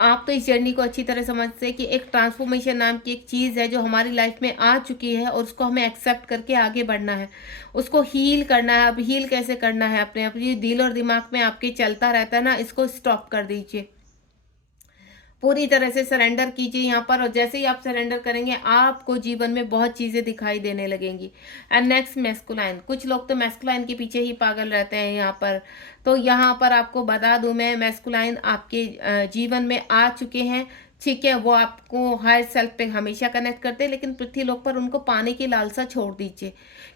आप तो इस जर्नी को अच्छी तरह समझते हैं कि एक ट्रांसफॉर्मेशन नाम की एक चीज़ है जो हमारी लाइफ में आ चुकी है और उसको हमें एक्सेप्ट करके आगे बढ़ना है, उसको हील करना है। अब हील कैसे करना है अपने आप, ये दिल और दिमाग में आपके चलता रहता है ना, इसको स्टॉप कर दीजिए, पूरी तरह से सरेंडर कीजिए यहाँ पर। और जैसे ही आप सरेंडर करेंगे आपको जीवन में बहुत चीज़ें दिखाई देने लगेंगी। And next, masculine. कुछ लोग तो मैस्कुलाइन के पीछे ही पागल रहते हैं यहाँ पर, तो यहाँ पर आपको बता दूं मैं, मैस्कुलाइन आपके जीवन में आ चुके हैं, ठीक है। वो आपको हायर सेल्फ पे हमेशा कनेक्ट करते हैं, लेकिन पृथ्वी लोक पर उनको पाने की लालसा छोड़ दीजिए,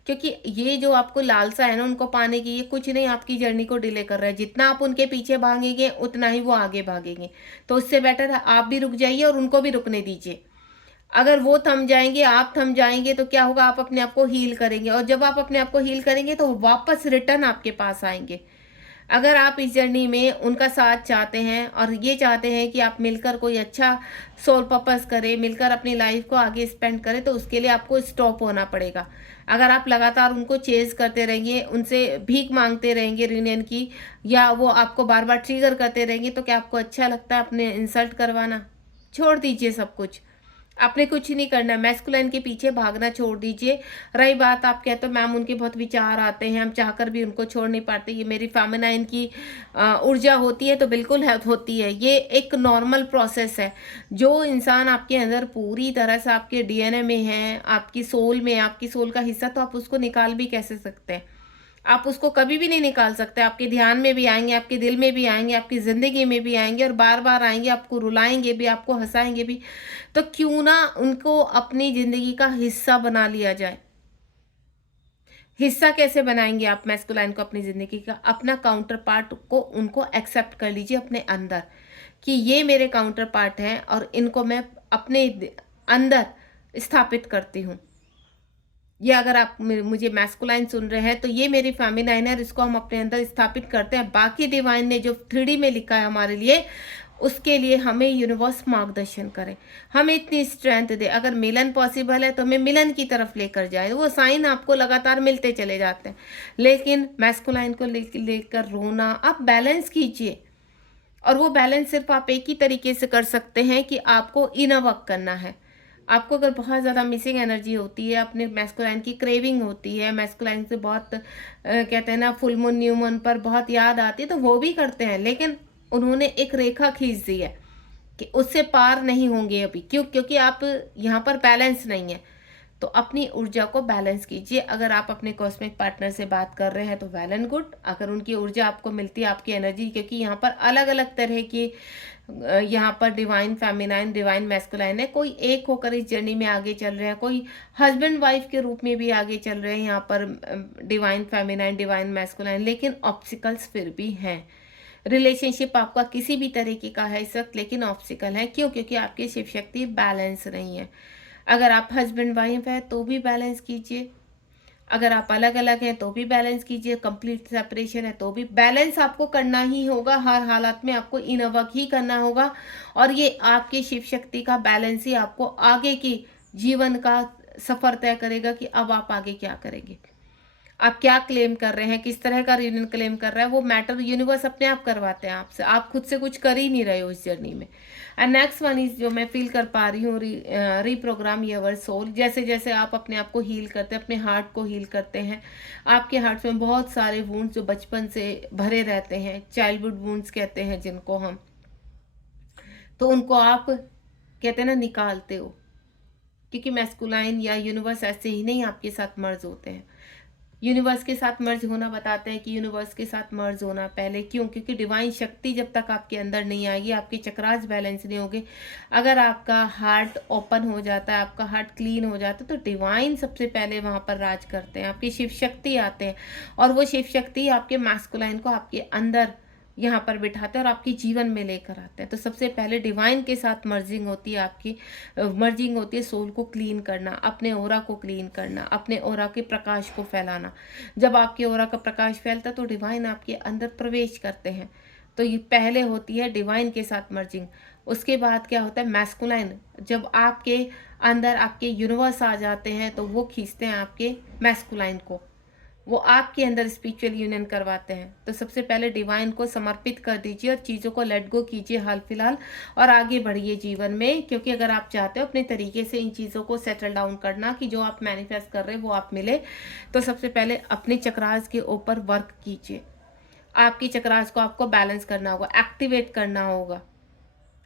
क्योंकि ये जो आपको लालसा है ना उनको पाने की, ये कुछ नहीं आपकी जर्नी को डिले कर रहा है। जितना आप उनके पीछे भागेंगे उतना ही वो आगे भागेंगे, तो उससे बेटर है आप भी रुक जाइए और उनको भी रुकने दीजिए। अगर वो थम जाएंगे, आप थम जाएंगे, तो क्या होगा, आप अपने आप को हील करेंगे, और जब आप अपने आप को हील करेंगे तो वापस रिटर्न आपके पास आएंगे। अगर आप इस जर्नी में उनका साथ चाहते हैं और ये चाहते हैं कि आप मिलकर कोई अच्छा सोल पर्पस करें, मिलकर अपनी लाइफ को आगे स्पेंड करें, तो उसके लिए आपको स्टॉप होना पड़ेगा। अगर आप लगातार उनको चेज करते रहेंगे, उनसे भीख मांगते रहेंगे रियूनियन की, या वो आपको बार बार ट्रिगर करते रहेंगे, तो क्या आपको अच्छा लगता है अपने इंसल्ट करवाना? छोड़ दीजिए सब कुछ, आपने कुछ नहीं करना, मैस्कुलाइन के पीछे भागना छोड़ दीजिए। रही बात, आप कहते हो मैम उनके बहुत विचार आते हैं, हम चाहकर भी उनको छोड़ नहीं पाते, ये मेरी फेमिनाइन की ऊर्जा होती है, तो बिल्कुल होती है। ये एक नॉर्मल प्रोसेस है। जो इंसान आपके अंदर पूरी तरह से आपके डीएनए में है, आपकी सोल में, आपकी सोल का हिस्सा, तो आप उसको निकाल भी कैसे सकते हैं? आप उसको कभी भी नहीं निकाल सकते। आपके ध्यान में भी आएंगे, आपके दिल में भी आएंगे, आपकी जिंदगी में भी आएंगे, और बार बार आएंगे, आपको रुलाएंगे भी, आपको हंसाएंगे भी। तो क्यों ना उनको अपनी जिंदगी का हिस्सा बना लिया जाए। हिस्सा कैसे बनाएंगे आप मैस्कुलाइन को अपनी जिंदगी का? अपना काउंटर पार्ट को उनको एक्सेप्ट कर लीजिए अपने अंदर, कि ये मेरे काउंटर पार्ट हैं और इनको मैं अपने अंदर स्थापित करती हूँ। ये अगर आप मुझे मैस्कुलाइन सुन रहे हैं, तो ये मेरी फेमिनाइन है, इसको हम अपने अंदर स्थापित करते हैं। बाकी डिवाइन ने जो 3D में लिखा है हमारे लिए, उसके लिए हमें यूनिवर्स मार्गदर्शन करे, हमें इतनी स्ट्रेंथ दे। अगर मिलन पॉसिबल है तो हमें मिलन की तरफ लेकर जाए, वो साइन आपको लगातार मिलते चले जाते हैं। लेकिन मैस्कुलाइन को लेकर रोना, आप बैलेंस कीजिए। और वो बैलेंस सिर्फ आप एक ही तरीके से कर सकते हैं कि आपको इनर वर्क करना है। आपको अगर बहुत ज़्यादा मिसिंग एनर्जी होती है, अपने मैस्कुलाइन की क्रेविंग होती है, मैस्कुलाइन से बहुत कहते हैं ना, फुल मून न्यू मून पर बहुत याद आती है, तो वो भी करते हैं, लेकिन उन्होंने एक रेखा खींच दी है कि उससे पार नहीं होंगे अभी। क्यों? क्योंकि आप यहाँ पर बैलेंस नहीं है। तो अपनी ऊर्जा को बैलेंस कीजिए। अगर आप अपने कॉस्मिक पार्टनर से बात कर रहे हैं तो वेल एंड गुड, अगर उनकी ऊर्जा आपको मिलती है, आपकी एनर्जी, क्योंकि यहाँ पर अलग अलग तरह की, यहाँ पर डिवाइन फेमिनाइन, डिवाइन मैस्कुलाइन है, कोई एक होकर इस जर्नी में आगे चल रहे हैं, कोई हस्बैंड वाइफ के रूप में भी आगे चल रहे हैं यहाँ पर, डिवाइन फेमिनाइन, डिवाइन मैस्कुलाइन, लेकिन ऑब्स्टिकल्स फिर भी हैं। रिलेशनशिप आपका किसी भी तरीके का है इस वक्त, लेकिन ऑब्स्टिकल है। क्यों? क्योंकि आपकी शिव शक्ति बैलेंस नहीं है। अगर आप हस्बैंड वाइफ है तो भी बैलेंस कीजिए, अगर आप अलग अलग हैं तो भी बैलेंस कीजिए, कंप्लीट सेपरेशन है तो भी बैलेंस आपको करना ही होगा। हर हालात में आपको इनर वर्क ही करना होगा, और ये आपकी शिव शक्ति का बैलेंस ही आपको आगे की जीवन का सफर तय करेगा कि अब आप आगे क्या करेंगे, आप क्या क्लेम कर रहे हैं, किस तरह का यूनियन क्लेम कर रहा है। वो मैटर यूनिवर्स अपने आप करवाते हैं आपसे, आप खुद से कुछ कर ही नहीं रहे हो इस जर्नी में। एंड नेक्स्ट वन इज, जो मैं फील कर पा रही हूँ, रीप्रोग्राम योर सोल। जैसे जैसे आप अपने आप को हील करते हैं, अपने हार्ट को हील करते हैं, आपके हार्ट में बहुत सारे वुंड्स जो बचपन से भरे रहते हैं, चाइल्डहुड वुंड्स कहते हैं जिनको हम, तो उनको आप कहते हैं ना, निकालते हो। क्योंकि मैस्कुलाइन या यूनिवर्स ऐसे ही नहीं आपके साथ मर्ज होते हैं। यूनिवर्स के साथ मर्ज होना बताते हैं कि यूनिवर्स के साथ मर्ज होना पहले। क्यों? क्योंकि डिवाइन शक्ति जब तक आपके अंदर नहीं आएगी, आपके चक्रास बैलेंस नहीं होंगे। अगर आपका हार्ट ओपन हो जाता है, आपका हार्ट क्लीन हो जाता है, तो डिवाइन सबसे पहले वहां पर राज करते हैं, आपकी शिव शक्ति आते हैं, और वो शिव शक्ति आपके मैस्कुलाइन को आपके अंदर यहाँ पर बिठाते हैं और आपके जीवन में लेकर आते हैं। तो सबसे पहले डिवाइन के साथ मर्जिंग होती है आपकी, मर्जिंग होती है सोल को क्लीन करना, अपने ओरा को क्लीन करना, अपने ओरा के प्रकाश को फैलाना। जब आपके ओरा का प्रकाश फैलता है तो डिवाइन आपके अंदर प्रवेश करते हैं। तो ये पहले होती है डिवाइन के साथ मर्जिंग। उसके बाद क्या होता है, मैस्कुलाइन। जब आपके अंदर आपके यूनिवर्स आ जाते हैं तो वो खींचते हैं आपके मैस्कुलाइन को, वो आपके अंदर स्पिरिचुअल यूनियन करवाते हैं। तो सबसे पहले डिवाइन को समर्पित कर दीजिए और चीज़ों को लेट गो कीजिए हाल फिलहाल, और आगे बढ़िए जीवन में। क्योंकि अगर आप चाहते हो अपने तरीके से इन चीज़ों को सेटल डाउन करना कि जो आप मैनिफेस्ट कर रहे हैं वो आप मिले, तो सबसे पहले अपने चक्रास के ऊपर वर्क कीजिए। आपकी चक्रास को आपको बैलेंस करना होगा, एक्टिवेट करना होगा।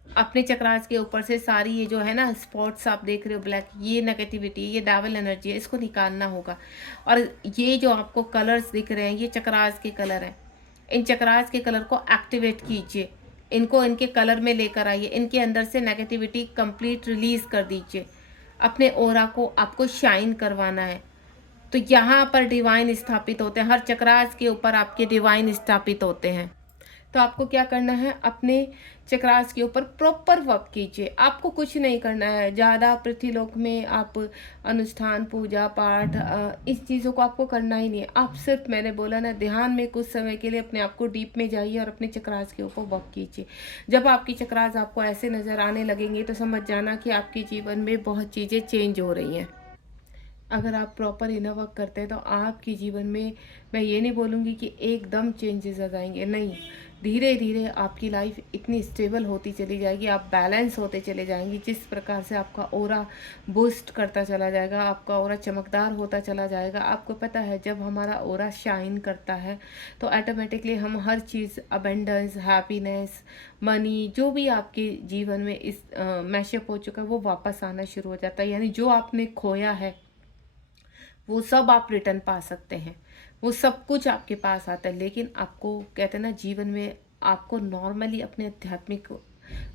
अपने चक्रास के ऊपर से सारी ये जो है ना स्पॉट्स आप देख रहे हो ब्लैक, ये नेगेटिविटी, ये डेविल एनर्जी है, इसको निकालना होगा। और ये जो आपको कलर्स दिख रहे हैं ये चक्रास के कलर हैं। इन चक्रास के कलर को एक्टिवेट कीजिए, इनको इनके कलर में लेकर आइए, इनके अंदर से नेगेटिविटी कंप्लीट रिलीज कर दीजिए। अपने ओरा को आपको शाइन करवाना है। तो यहाँ पर डिवाइन स्थापित होते हैं, हर चक्रास के ऊपर आपके डिवाइन स्थापित होते हैं। तो आपको क्या करना है, अपने चक्रास के ऊपर प्रॉपर वर्क कीजिए। आपको कुछ नहीं करना है ज़्यादा, पृथ्वीलोक में आप अनुष्ठान पूजा पाठ इस चीज़ों को आपको करना ही नहीं है। आप सिर्फ, मैंने बोला ना, ध्यान में कुछ समय के लिए अपने आप को डीप में जाइए और अपने चक्रास के ऊपर वर्क कीजिए। जब आपकी चक्रास आपको ऐसे नज़र आने लगेंगे तो समझ जाना कि आपके जीवन में बहुत चीज़ें चेंज हो रही हैं। अगर आप प्रॉपर इनर वर्क करते हैं तो आपके जीवन में, मैं ये नहीं बोलूँगी कि एकदम चेंजेस आ जाएंगे, नहीं, धीरे धीरे आपकी लाइफ इतनी स्टेबल होती चली जाएगी, आप बैलेंस होते चले जाएंगी। जिस प्रकार से आपका ओरा बूस्ट करता चला जाएगा, आपका ओरा चमकदार होता चला जाएगा। आपको पता है जब हमारा ओरा शाइन करता है तो ऑटोमेटिकली हम हर चीज़, अबेंडेंस, हैप्पीनेस, मनी, जो भी आपके जीवन में इस मैशअप हो चुका है वो वापस आना शुरू हो जाता है। यानी जो आपने खोया है वो सब आप रिटर्न पा सकते हैं, वो सब कुछ आपके पास आता है। लेकिन आपको, कहते हैं ना, जीवन में आपको नॉर्मली अपने आध्यात्मिक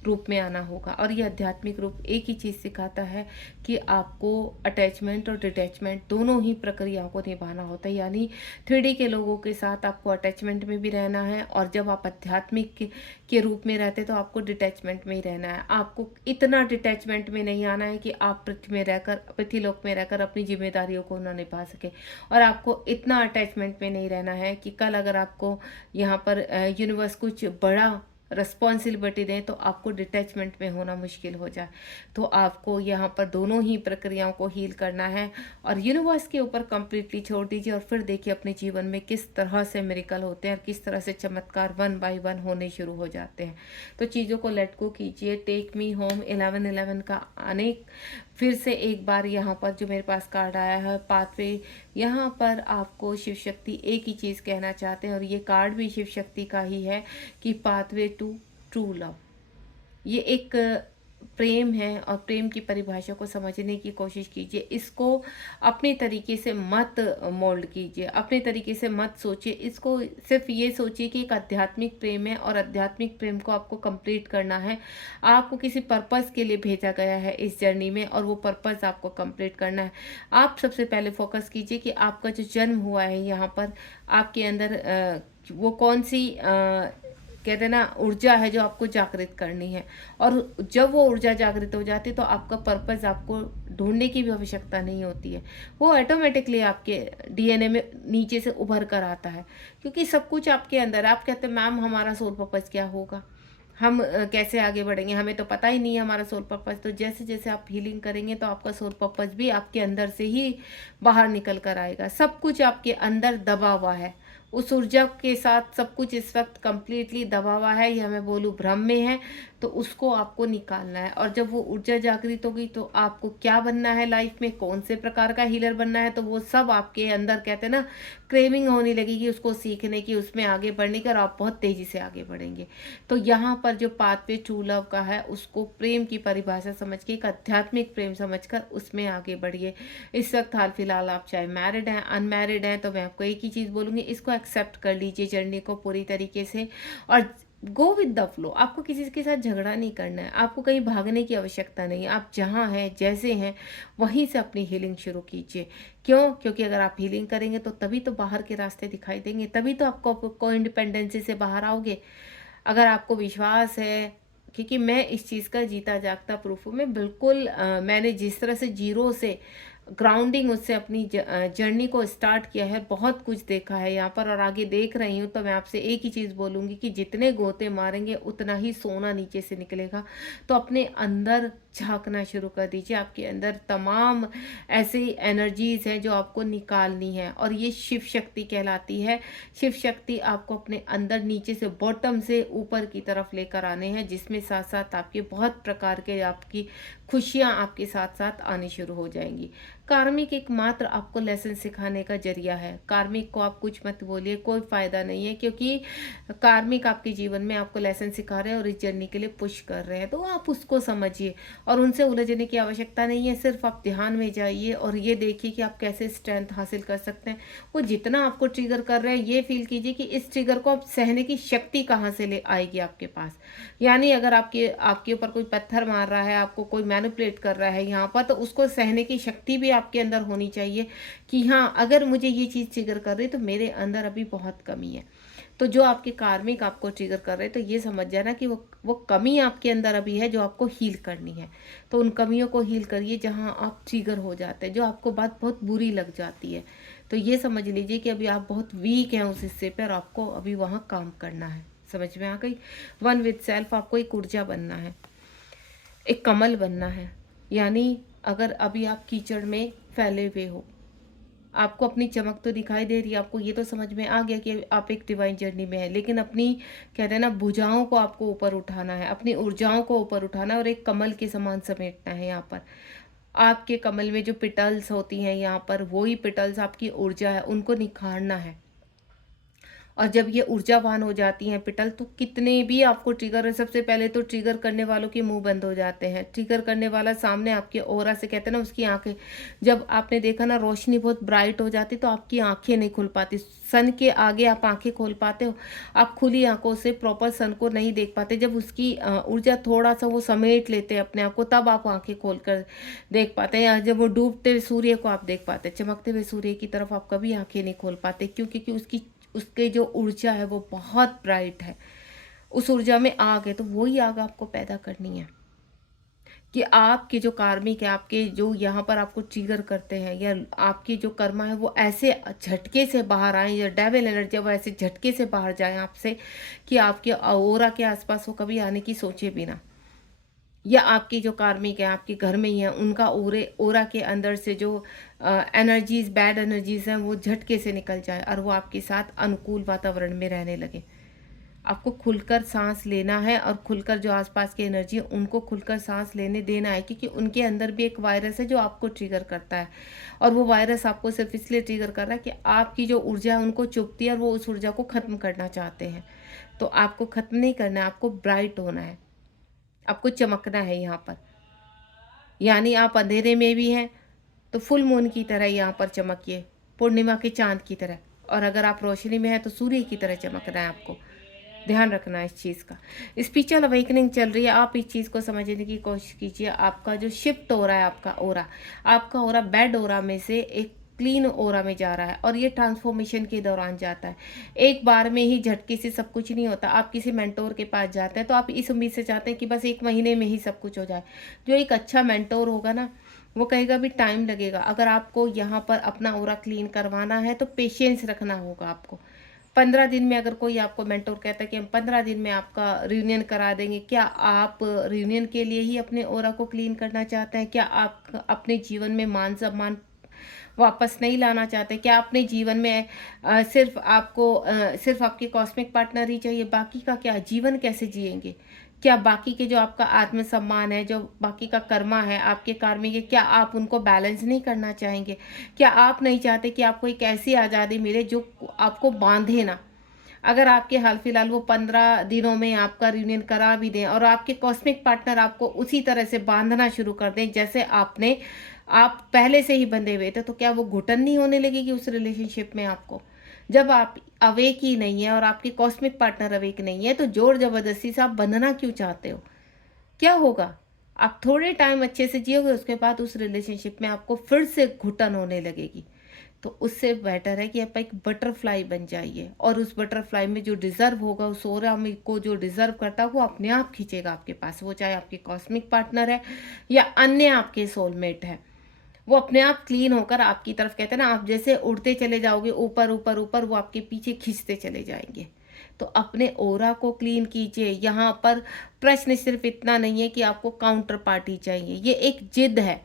रूप में आना होगा। और ये आध्यात्मिक रूप एक ही चीज़ सिखाता है कि आपको अटैचमेंट और डिटैचमेंट दोनों ही प्रक्रियाओं को निभाना होता है। यानी 3D के लोगों के साथ आपको अटैचमेंट में भी रहना है, और जब आप आध्यात्मिक के रूप में रहते तो आपको डिटैचमेंट में ही रहना है। आपको इतना डिटैचमेंट में नहीं आना है कि आप पृथ्वीलोक में रहकर अपनी जिम्मेदारियों को ना निभा सके, और आपको इतना अटैचमेंट में नहीं रहना है कि कल अगर आपको यहाँ पर यूनिवर्स कुछ बड़ा रिस्पॉन्सिबिलिटी दें तो आपको डिटैचमेंट में होना मुश्किल हो जाए। तो आपको यहाँ पर दोनों ही प्रक्रियाओं को हील करना है और यूनिवर्स के ऊपर कंप्लीटली छोड़ दीजिए, और फिर देखिए अपने जीवन में किस तरह से मिरेकल होते हैं और किस तरह से चमत्कार 1 बाय 1 होने शुरू हो जाते हैं। तो चीज़ों को लेट गो कीजिए। टेक मी होम 1111 का अनेक, फिर से एक बार यहाँ पर जो मेरे पास कार्ड आया है पाथवे, यहाँ पर आपको शिव शक्ति एक ही चीज़ कहना चाहते हैं, और ये कार्ड भी शिव शक्ति का ही है कि पाथवे टू ट्रू लव। ये एक प्रेम है, और प्रेम की परिभाषा को समझने की कोशिश कीजिए। इसको अपने तरीके से मत मोल्ड कीजिए, अपने तरीके से मत सोचिए। इसको सिर्फ ये सोचिए कि एक आध्यात्मिक प्रेम है और आध्यात्मिक प्रेम को आपको कंप्लीट करना है। आपको किसी पर्पस के लिए भेजा गया है इस जर्नी में, और वो पर्पस आपको कंप्लीट करना है। आप सबसे पहले फोकस कीजिए कि आपका जो जन्म हुआ है यहाँ पर आपके अंदर वो कौन सी कहते हैं ना ऊर्जा है जो आपको जागृत करनी है। और जब वो ऊर्जा जागृत हो जाती है तो आपका पर्पस आपको ढूंढने की भी आवश्यकता नहीं होती है, वो ऑटोमेटिकली आपके डीएनए में नीचे से उभर कर आता है, क्योंकि सब कुछ आपके अंदर। आप कहते हैं मैम हमारा सोल पर्पस क्या होगा, हम कैसे आगे बढ़ेंगे, हमें तो पता ही नहीं है हमारा सोल पर्पस। तो जैसे जैसे आप हीलिंग करेंगे तो आपका सोल पर्पस भी आपके अंदर से ही बाहर निकल कर आएगा। सब कुछ आपके अंदर दबा हुआ है, उस ऊर्जा के साथ सब कुछ इस वक्त कंप्लीटली दबा हुआ है, या मैं बोलूँ भ्रम में है, तो उसको आपको निकालना है। और जब वो ऊर्जा जागृत होगी तो आपको क्या बनना है लाइफ में, कौन से प्रकार का हीलर बनना है, तो वो सब आपके अंदर, कहते हैं ना, क्रेविंग होने लगेगी उसको सीखने की, उसमें आगे बढ़ने की, और आप बहुत तेज़ी से आगे बढ़ेंगे। तो यहाँ पर जो पाथवे ट्रू लव का है उसको प्रेम की परिभाषा समझ के, एक आध्यात्मिक प्रेम समझकर उसमें आगे बढ़िए। इस वक्त हाल फिलहाल आप चाहे मैरिड हैं अनमैरिड हैं, तो मैं आपको एक ही चीज़ बोलूँगी, इसको एक्सेप्ट कर लीजिए जर्नी को पूरी तरीके से। और गो विद द फ्लो। आपको किसी के साथ झगड़ा नहीं करना है, आपको कहीं भागने की आवश्यकता नहीं है। आप जहाँ हैं, जैसे हैं, वहीं से अपनी हीलिंग शुरू कीजिए। क्यों? क्योंकि अगर आप हीलिंग करेंगे तो तभी तो बाहर के रास्ते दिखाई देंगे, तभी तो आपको को इंडिपेंडेंसी से बाहर आओगे। अगर आपको विश्वास है, क्योंकि मैं इस चीज़ का जीता जागता प्रूफ हूँ। मैं बिल्कुल मैंने जिस तरह से जीरो से ग्राउंडिंग उससे अपनी जर्नी को स्टार्ट किया है, बहुत कुछ देखा है यहाँ पर और आगे देख रही हूँ। तो मैं आपसे एक ही चीज़ बोलूँगी कि जितने गोते मारेंगे उतना ही सोना नीचे से निकलेगा। तो अपने अंदर झांकना शुरू कर दीजिए। आपके अंदर तमाम ऐसी एनर्जीज हैं जो आपको निकालनी है, और ये शिव शक्ति कहलाती है। शिव शक्ति आपको अपने अंदर नीचे से बॉटम से ऊपर की तरफ लेकर आने हैं, जिसमें साथ साथ आपके बहुत प्रकार के आपकी खुशियाँ आपके साथ साथ आनी शुरू हो जाएंगी। कार्मिक एकमात्र आपको लेसन सिखाने का जरिया है। कार्मिक को आप कुछ मत बोलिए, कोई फायदा नहीं है, क्योंकि कार्मिक आपके जीवन में आपको लेसन सिखा रहे हैं और इस जर्नी के लिए पुश कर रहे हैं। तो आप उसको समझिए और उनसे उलझने की आवश्यकता नहीं है। सिर्फ आप ध्यान में जाइए और ये देखिए कि आप कैसे स्ट्रेंथ हासिल कर सकते हैं। वो जितना आपको ट्रिगर कर रहे हैं, ये फील कीजिए कि इस ट्रिगर को आप सहने की शक्ति कहाँ से ले आएगी आपके पास। यानी अगर आपके आपके ऊपर कोई पत्थर मार रहा है, आपको कोई मैनिपुलेट कर रहा है यहाँ पर, तो उसको सहने की शक्ति भी आपके अंदर होनी चाहिए कि हाँ, अगर मुझे ये चीज़ ट्रिगर कर रही है तो मेरे अंदर अभी बहुत कमी है। तो जो आपके कार्मिक आपको ट्रिगर कर रहे हैं, तो ये समझ जाना कि वो कमी आपके अंदर अभी है जो आपको हील करनी है। तो उन कमियों को हील करिए जहाँ आप ट्रिगर हो जाते हैं, जो आपको बात बहुत बुरी लग जाती है। तो ये समझ लीजिए कि अभी आप बहुत वीक हैं उस हिस्से पर और आपको अभी वहाँ काम करना है। समझ में आ गई? वन विद सेल्फ, आपको एक ऊर्जा बनना है, एक कमल बनना है। यानी अगर अभी आप कीचड़ में फैले हुए हो, आपको अपनी चमक तो दिखाई दे रही है, आपको ये तो समझ में आ गया कि आप एक डिवाइन जर्नी में है, लेकिन अपनी कहते हैं ना भुजाओं को आपको ऊपर उठाना है, अपनी ऊर्जाओं को ऊपर उठाना है और एक कमल के समान समेटना है। यहाँ पर आपके कमल में जो पिटल्स होती हैं, यहाँ पर वही पिटल्स आपकी ऊर्जा है, उनको निखारना है। और जब ये ऊर्जावान हो जाती हैं पिटल, तो कितने भी आपको ट्रिगर है, सबसे पहले तो ट्रिगर करने वालों के मुंह बंद हो जाते हैं। ट्रिगर करने वाला सामने आपके ओरा से, कहते हैं ना, उसकी आंखें, जब आपने देखा ना रोशनी बहुत ब्राइट हो जाती तो आपकी आंखें नहीं खुल पाती। सन के आगे आप आंखें खोल पाते हो, आप खुली आंखों से प्रॉपर सन को नहीं देख पाते। जब उसकी ऊर्जा थोड़ा सा वो समेट लेते हैं अपने आप को, तब आप आंखें खोल कर देख पाते हैं। या जब वो डूबते हुए सूर्य को आप देख पाते हैं, चमकते हुए सूर्य की तरफ आप कभी आंखें नहीं खोल पाते, क्योंकि उसके जो ऊर्जा है वो बहुत ब्राइट है। उस ऊर्जा में आग है, तो वही आग आपको पैदा करनी है कि आपके जो कार्मिक है, आपके जो यहाँ पर आपको ट्रिगर करते हैं, या आपकी जो कर्मा है, वो ऐसे झटके से बाहर आए, या डेविल एनर्जी वो ऐसे झटके से बाहर जाए आपसे कि आपके ऑरा के आसपास वो कभी आने की सोचे भी ना। या आपकी जो कार्मिक है आपके घर में ही है, उनका ओरा के अंदर से जो एनर्जीज, बैड एनर्जीज हैं, वो झटके से निकल जाए और वो आपके साथ अनुकूल वातावरण में रहने लगे। आपको खुलकर सांस लेना है और खुलकर जो आसपास की एनर्जी है उनको खुलकर सांस लेने देना है, क्योंकि उनके अंदर भी एक वायरस है जो आपको ट्रिगर करता है। और वो वायरस आपको सिर्फ इसलिए ट्रिगर कर रहा है कि आपकी जो ऊर्जा है उनको चुभती है और वो उस ऊर्जा को ख़त्म करना चाहते हैं। तो आपको ख़त्म नहीं करना है, आपको ब्राइट होना है, आपको चमकना है यहाँ पर। यानी आप अंधेरे में भी हैं तो फुल मून की तरह यहाँ पर चमकिए, पूर्णिमा के चांद की तरह। और अगर आप रोशनी में हैं तो सूर्य की तरह चमकना है आपको। ध्यान रखना है इस चीज़ का। स्पिरिचुअल अवेकनिंग चल रही है, आप इस चीज़ को समझने की कोशिश कीजिए। आपका जो शिफ्ट हो रहा है, आपका ओरा बैड ओरा में से एक क्लीन ओरा में जा रहा है, और ये ट्रांसफॉर्मेशन के दौरान जाता है। एक बार में ही झटके से सब कुछ नहीं होता। आप किसी मेंटोर के पास जाते हैं तो आप इस उम्मीद से चाहते हैं कि बस 1 महीने में ही सब कुछ हो जाए। जो एक अच्छा मेंटोर होगा ना, वो कहेगा भी टाइम लगेगा। अगर आपको यहाँ पर अपना ओरा क्लीन करवाना है तो पेशेंस रखना होगा आपको। 15 दिन में अगर कोई आपको मेंटोर कहता है कि हम 15 दिन में आपका रियूनियन करा देंगे, क्या आप रियूनियन के लिए ही अपने ओरा को क्लीन करना चाहते हैं? क्या आप अपने जीवन में मान सम्मान वापस नहीं लाना चाहते? क्या अपने जीवन में सिर्फ आपके कॉस्मिक पार्टनर ही चाहिए? बाकी का क्या, जीवन कैसे जिएंगे? क्या बाकी के जो आपका आत्मसम्मान है, जो बाकी का कर्मा है, आपके कार्मिक है, क्या आप उनको बैलेंस नहीं करना चाहेंगे? क्या आप नहीं चाहते कि आपको एक ऐसी आज़ादी मिले जो आपको बांधे ना? अगर आपके हाल फिलहाल वो 15 दिनों में आपका रियूनियन करा भी दें और आपके कॉस्मिक पार्टनर आपको उसी तरह से बांधना शुरू कर दें जैसे आप पहले से ही बंधे हुए थे, तो क्या वो घुटन नहीं होने लगेगी उस रिलेशनशिप में आपको? जब आप अवेक ही नहीं है और आपके कॉस्मिक पार्टनर अवेक नहीं है, तो जोर जबरदस्ती से आप बंधना क्यों चाहते हो? क्या होगा? आप थोड़े टाइम अच्छे से जियोगे, उसके बाद उस रिलेशनशिप में आपको फिर से घुटन होने लगेगी। तो उससे बेटर है कि आप एक बटरफ्लाई बन जाइए, और उस बटरफ्लाई में जो डिज़र्व होगा, उस ऑरा में को जो डिज़र्व करता है, वो अपने आप खींचेगा आपके पास। वो चाहे आपके कॉस्मिक पार्टनर है या अन्य आपके सोलमेट है, वो अपने आप क्लीन होकर आपकी तरफ, कहते हैं ना, आप जैसे उड़ते चले जाओगे ऊपर ऊपर ऊपर, वो आपके पीछे खींचते चले जाएंगे। तो अपने ऑरा को क्लीन कीजिए। यहाँ पर प्रश्न सिर्फ इतना नहीं है कि आपको काउंटर पार्टी चाहिए, ये एक जिद है।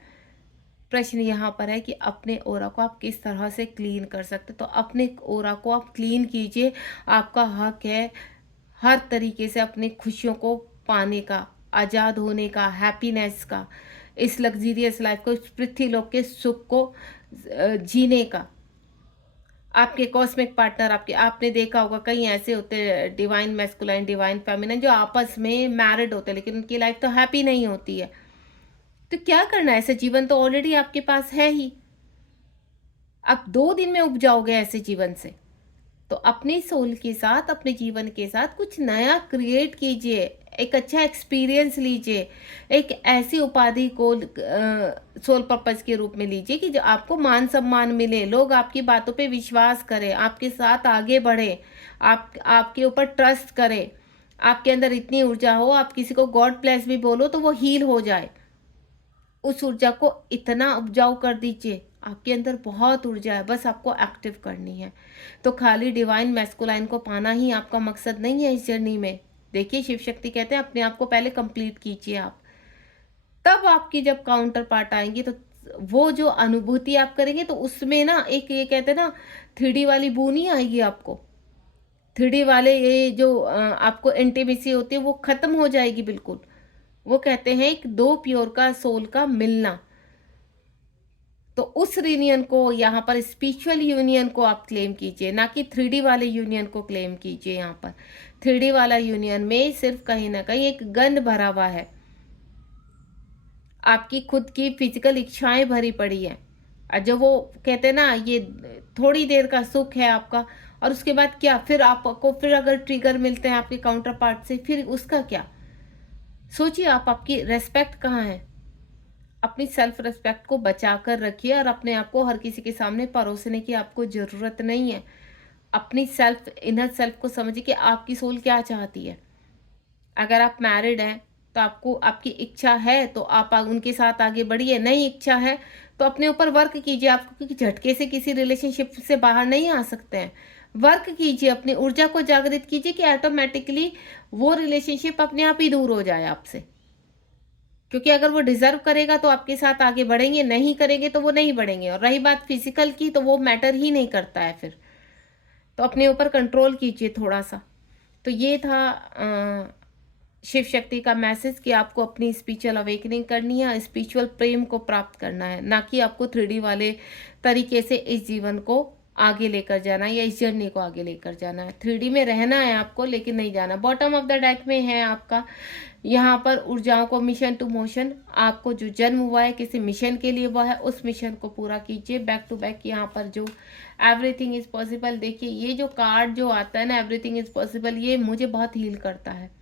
प्रश्न यहाँ पर है कि अपने ऑरा को आप किस तरह से क्लीन कर सकते, तो अपने ऑरा को आप क्लीन कीजिए। आपका हक है हर तरीके से अपनी खुशियों को पाने का, आज़ाद होने का, हैप्पीनेस का, इस लग्जीरियस लाइफ को, इस पृथ्वीलोक के सुख को जीने का। आपके कॉस्मिक पार्टनर, आपके, आपने देखा होगा कई ऐसे होते हैं डिवाइन मैस्कुलाइन, डिवाइन फेमिनिन, जो आपस में मैरिड होते हैं लेकिन उनकी लाइफ तो हैप्पी नहीं होती है। तो क्या करना है? ऐसे जीवन तो ऑलरेडी आपके पास है ही, आप 2 दिन में उब जाओगे ऐसे जीवन से। तो अपनी सोल के साथ, अपने जीवन के साथ कुछ नया क्रिएट कीजिए, एक अच्छा एक्सपीरियंस लीजिए, एक ऐसी उपाधि को सोल पर्पस के रूप में लीजिए कि जो आपको मान सम्मान मिले, लोग आपकी बातों पे विश्वास करें, आपके साथ आगे बढ़े, आपके ऊपर ट्रस्ट करें, आपके अंदर इतनी ऊर्जा हो, आप किसी को गॉड ब्लेस भी बोलो तो वो हील हो जाए। उस ऊर्जा को इतना उपजाऊ कर दीजिए। आपके अंदर बहुत ऊर्जा है, बस आपको एक्टिव करनी है। तो खाली डिवाइन मैस्कुलाइन को पाना ही आपका मकसद नहीं है इस जर्नी में। देखिए, शिव शक्ति कहते हैं अपने आप को पहले कंप्लीट कीजिए आप, तब आपकी जब काउंटर पार्ट आएंगी तो वो जो अनुभूति आप करेंगे, तो उसमें ना एक, ये कहते हैं ना, 3D वाली बू नहीं आएगी आपको। 3D वाले ये जो आपको इंटीमेसी होती है वो खत्म हो जाएगी बिल्कुल। वो कहते हैं एक दो प्योर का सोल का मिलना। तो उस यूनियन को, यहाँ पर स्पिरिचुअल यूनियन को आप क्लेम कीजिए, ना कि 3D वाले यूनियन को क्लेम कीजिए। यहाँ पर 3D वाला यूनियन में सिर्फ कहीं ना कहीं एक गंध भरा हुआ है, आपकी खुद की फिजिकल इच्छाएं भरी पड़ी है। और जो वो कहते हैं ना, ये थोड़ी देर का सुख है आपका, और उसके बाद क्या? फिर आपको फिर अगर ट्रिगर मिलते हैं आपके काउंटर पार्ट से, फिर उसका क्या? सोचिए आप, आपकी रेस्पेक्ट कहाँ है? अपनी सेल्फ रेस्पेक्ट को बचा कर रखिए, और अपने आप को हर किसी के सामने परोसने की आपको ज़रूरत नहीं है। अपनी सेल्फ, इनर सेल्फ को समझिए कि आपकी सोल क्या चाहती है। अगर आप मैरिड हैं तो आपको, आपकी इच्छा है तो आप उनके साथ आगे बढ़िए, नहीं इच्छा है तो अपने ऊपर वर्क कीजिए। आपको क्योंकि झटके से किसी रिलेशनशिप से बाहर नहीं आ सकते हैं। वर्क कीजिए, अपनी ऊर्जा को जागृत कीजिए कि ऑटोमेटिकली वो रिलेशनशिप अपने आप ही दूर हो जाए आपसे। क्योंकि अगर वो डिजर्व करेगा तो आपके साथ आगे बढ़ेंगे, नहीं करेंगे तो वो नहीं बढ़ेंगे। और रही बात फिजिकल की, तो वो मैटर ही नहीं करता है फिर। तो अपने ऊपर कंट्रोल कीजिए थोड़ा सा। तो ये था शिव शक्ति का मैसेज कि आपको अपनी स्पिरिचुअल अवेकनिंग करनी है, स्पिरिचुअल प्रेम को प्राप्त करना है, ना कि आपको 3D वाले तरीके से इस जीवन को आगे लेकर जाना है या इस जर्नी को आगे लेकर जाना है। 3D में रहना है आपको, लेकिन नहीं जाना। बॉटम ऑफ द डेक में है आपका यहाँ पर ऊर्जाओं को मिशन टू मोशन। आपको जो जन्म हुआ है किसी मिशन के लिए हुआ है, उस मिशन को पूरा कीजिए बैक टू बैक। यहाँ पर जो एवरीथिंग इज पॉसिबल, देखिए ये जो कार्ड जो आता है ना, एवरीथिंग इज पॉसिबल, ये मुझे बहुत हील करता है।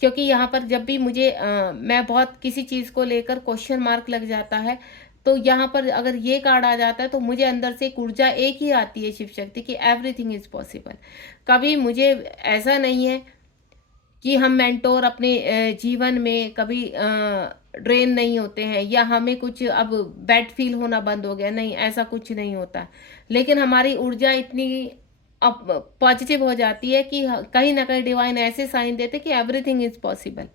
क्योंकि यहाँ पर जब भी मुझे मैं बहुत किसी चीज़ को लेकर क्वेश्चन मार्क लग जाता है, तो यहाँ पर अगर ये कार्ड आ जाता है तो मुझे अंदर से एक ऊर्जा एक ही आती है शिव शक्ति की, एवरीथिंग इज पॉसिबल। कभी मुझे ऐसा नहीं है कि हम मेंटोर अपने जीवन में कभी ड्रेन नहीं होते हैं, या हमें कुछ अब बैड फील होना बंद हो गया, नहीं, ऐसा कुछ नहीं होता। लेकिन हमारी ऊर्जा इतनी अब पॉजिटिव हो जाती है कि कहीं ना कहीं डिवाइन ऐसे साइन देते कि एवरीथिंग इज पॉसिबल।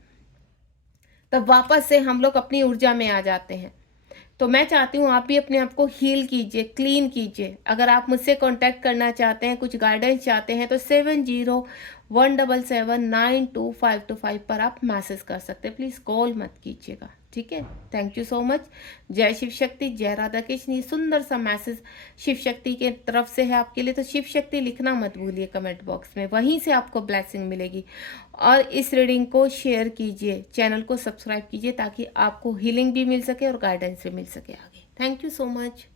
तब वापस से हम लोग अपनी ऊर्जा में आ जाते हैं। तो मैं चाहती हूँ आप भी अपने आप को हील कीजिए, क्लीन कीजिए। अगर आप मुझसे कांटेक्ट करना चाहते हैं, कुछ गाइडेंस चाहते हैं, तो 7017792525 पर आप मैसेज कर सकते हैं। प्लीज़ कॉल मत कीजिएगा, ठीक है? Thank you so much. जय शिव शक्ति, जय राधा कृष्ण। ये सुंदर सा मैसेज शिव शक्ति के तरफ से है आपके लिए। तो शिव शक्ति लिखना मत भूलिए कमेंट बॉक्स में, वहीं से आपको ब्लेसिंग मिलेगी। और इस रीडिंग को शेयर कीजिए, चैनल को सब्सक्राइब कीजिए, ताकि आपको हीलिंग भी मिल सके और गाइडेंस भी मिल सके आगे। Thank you so much.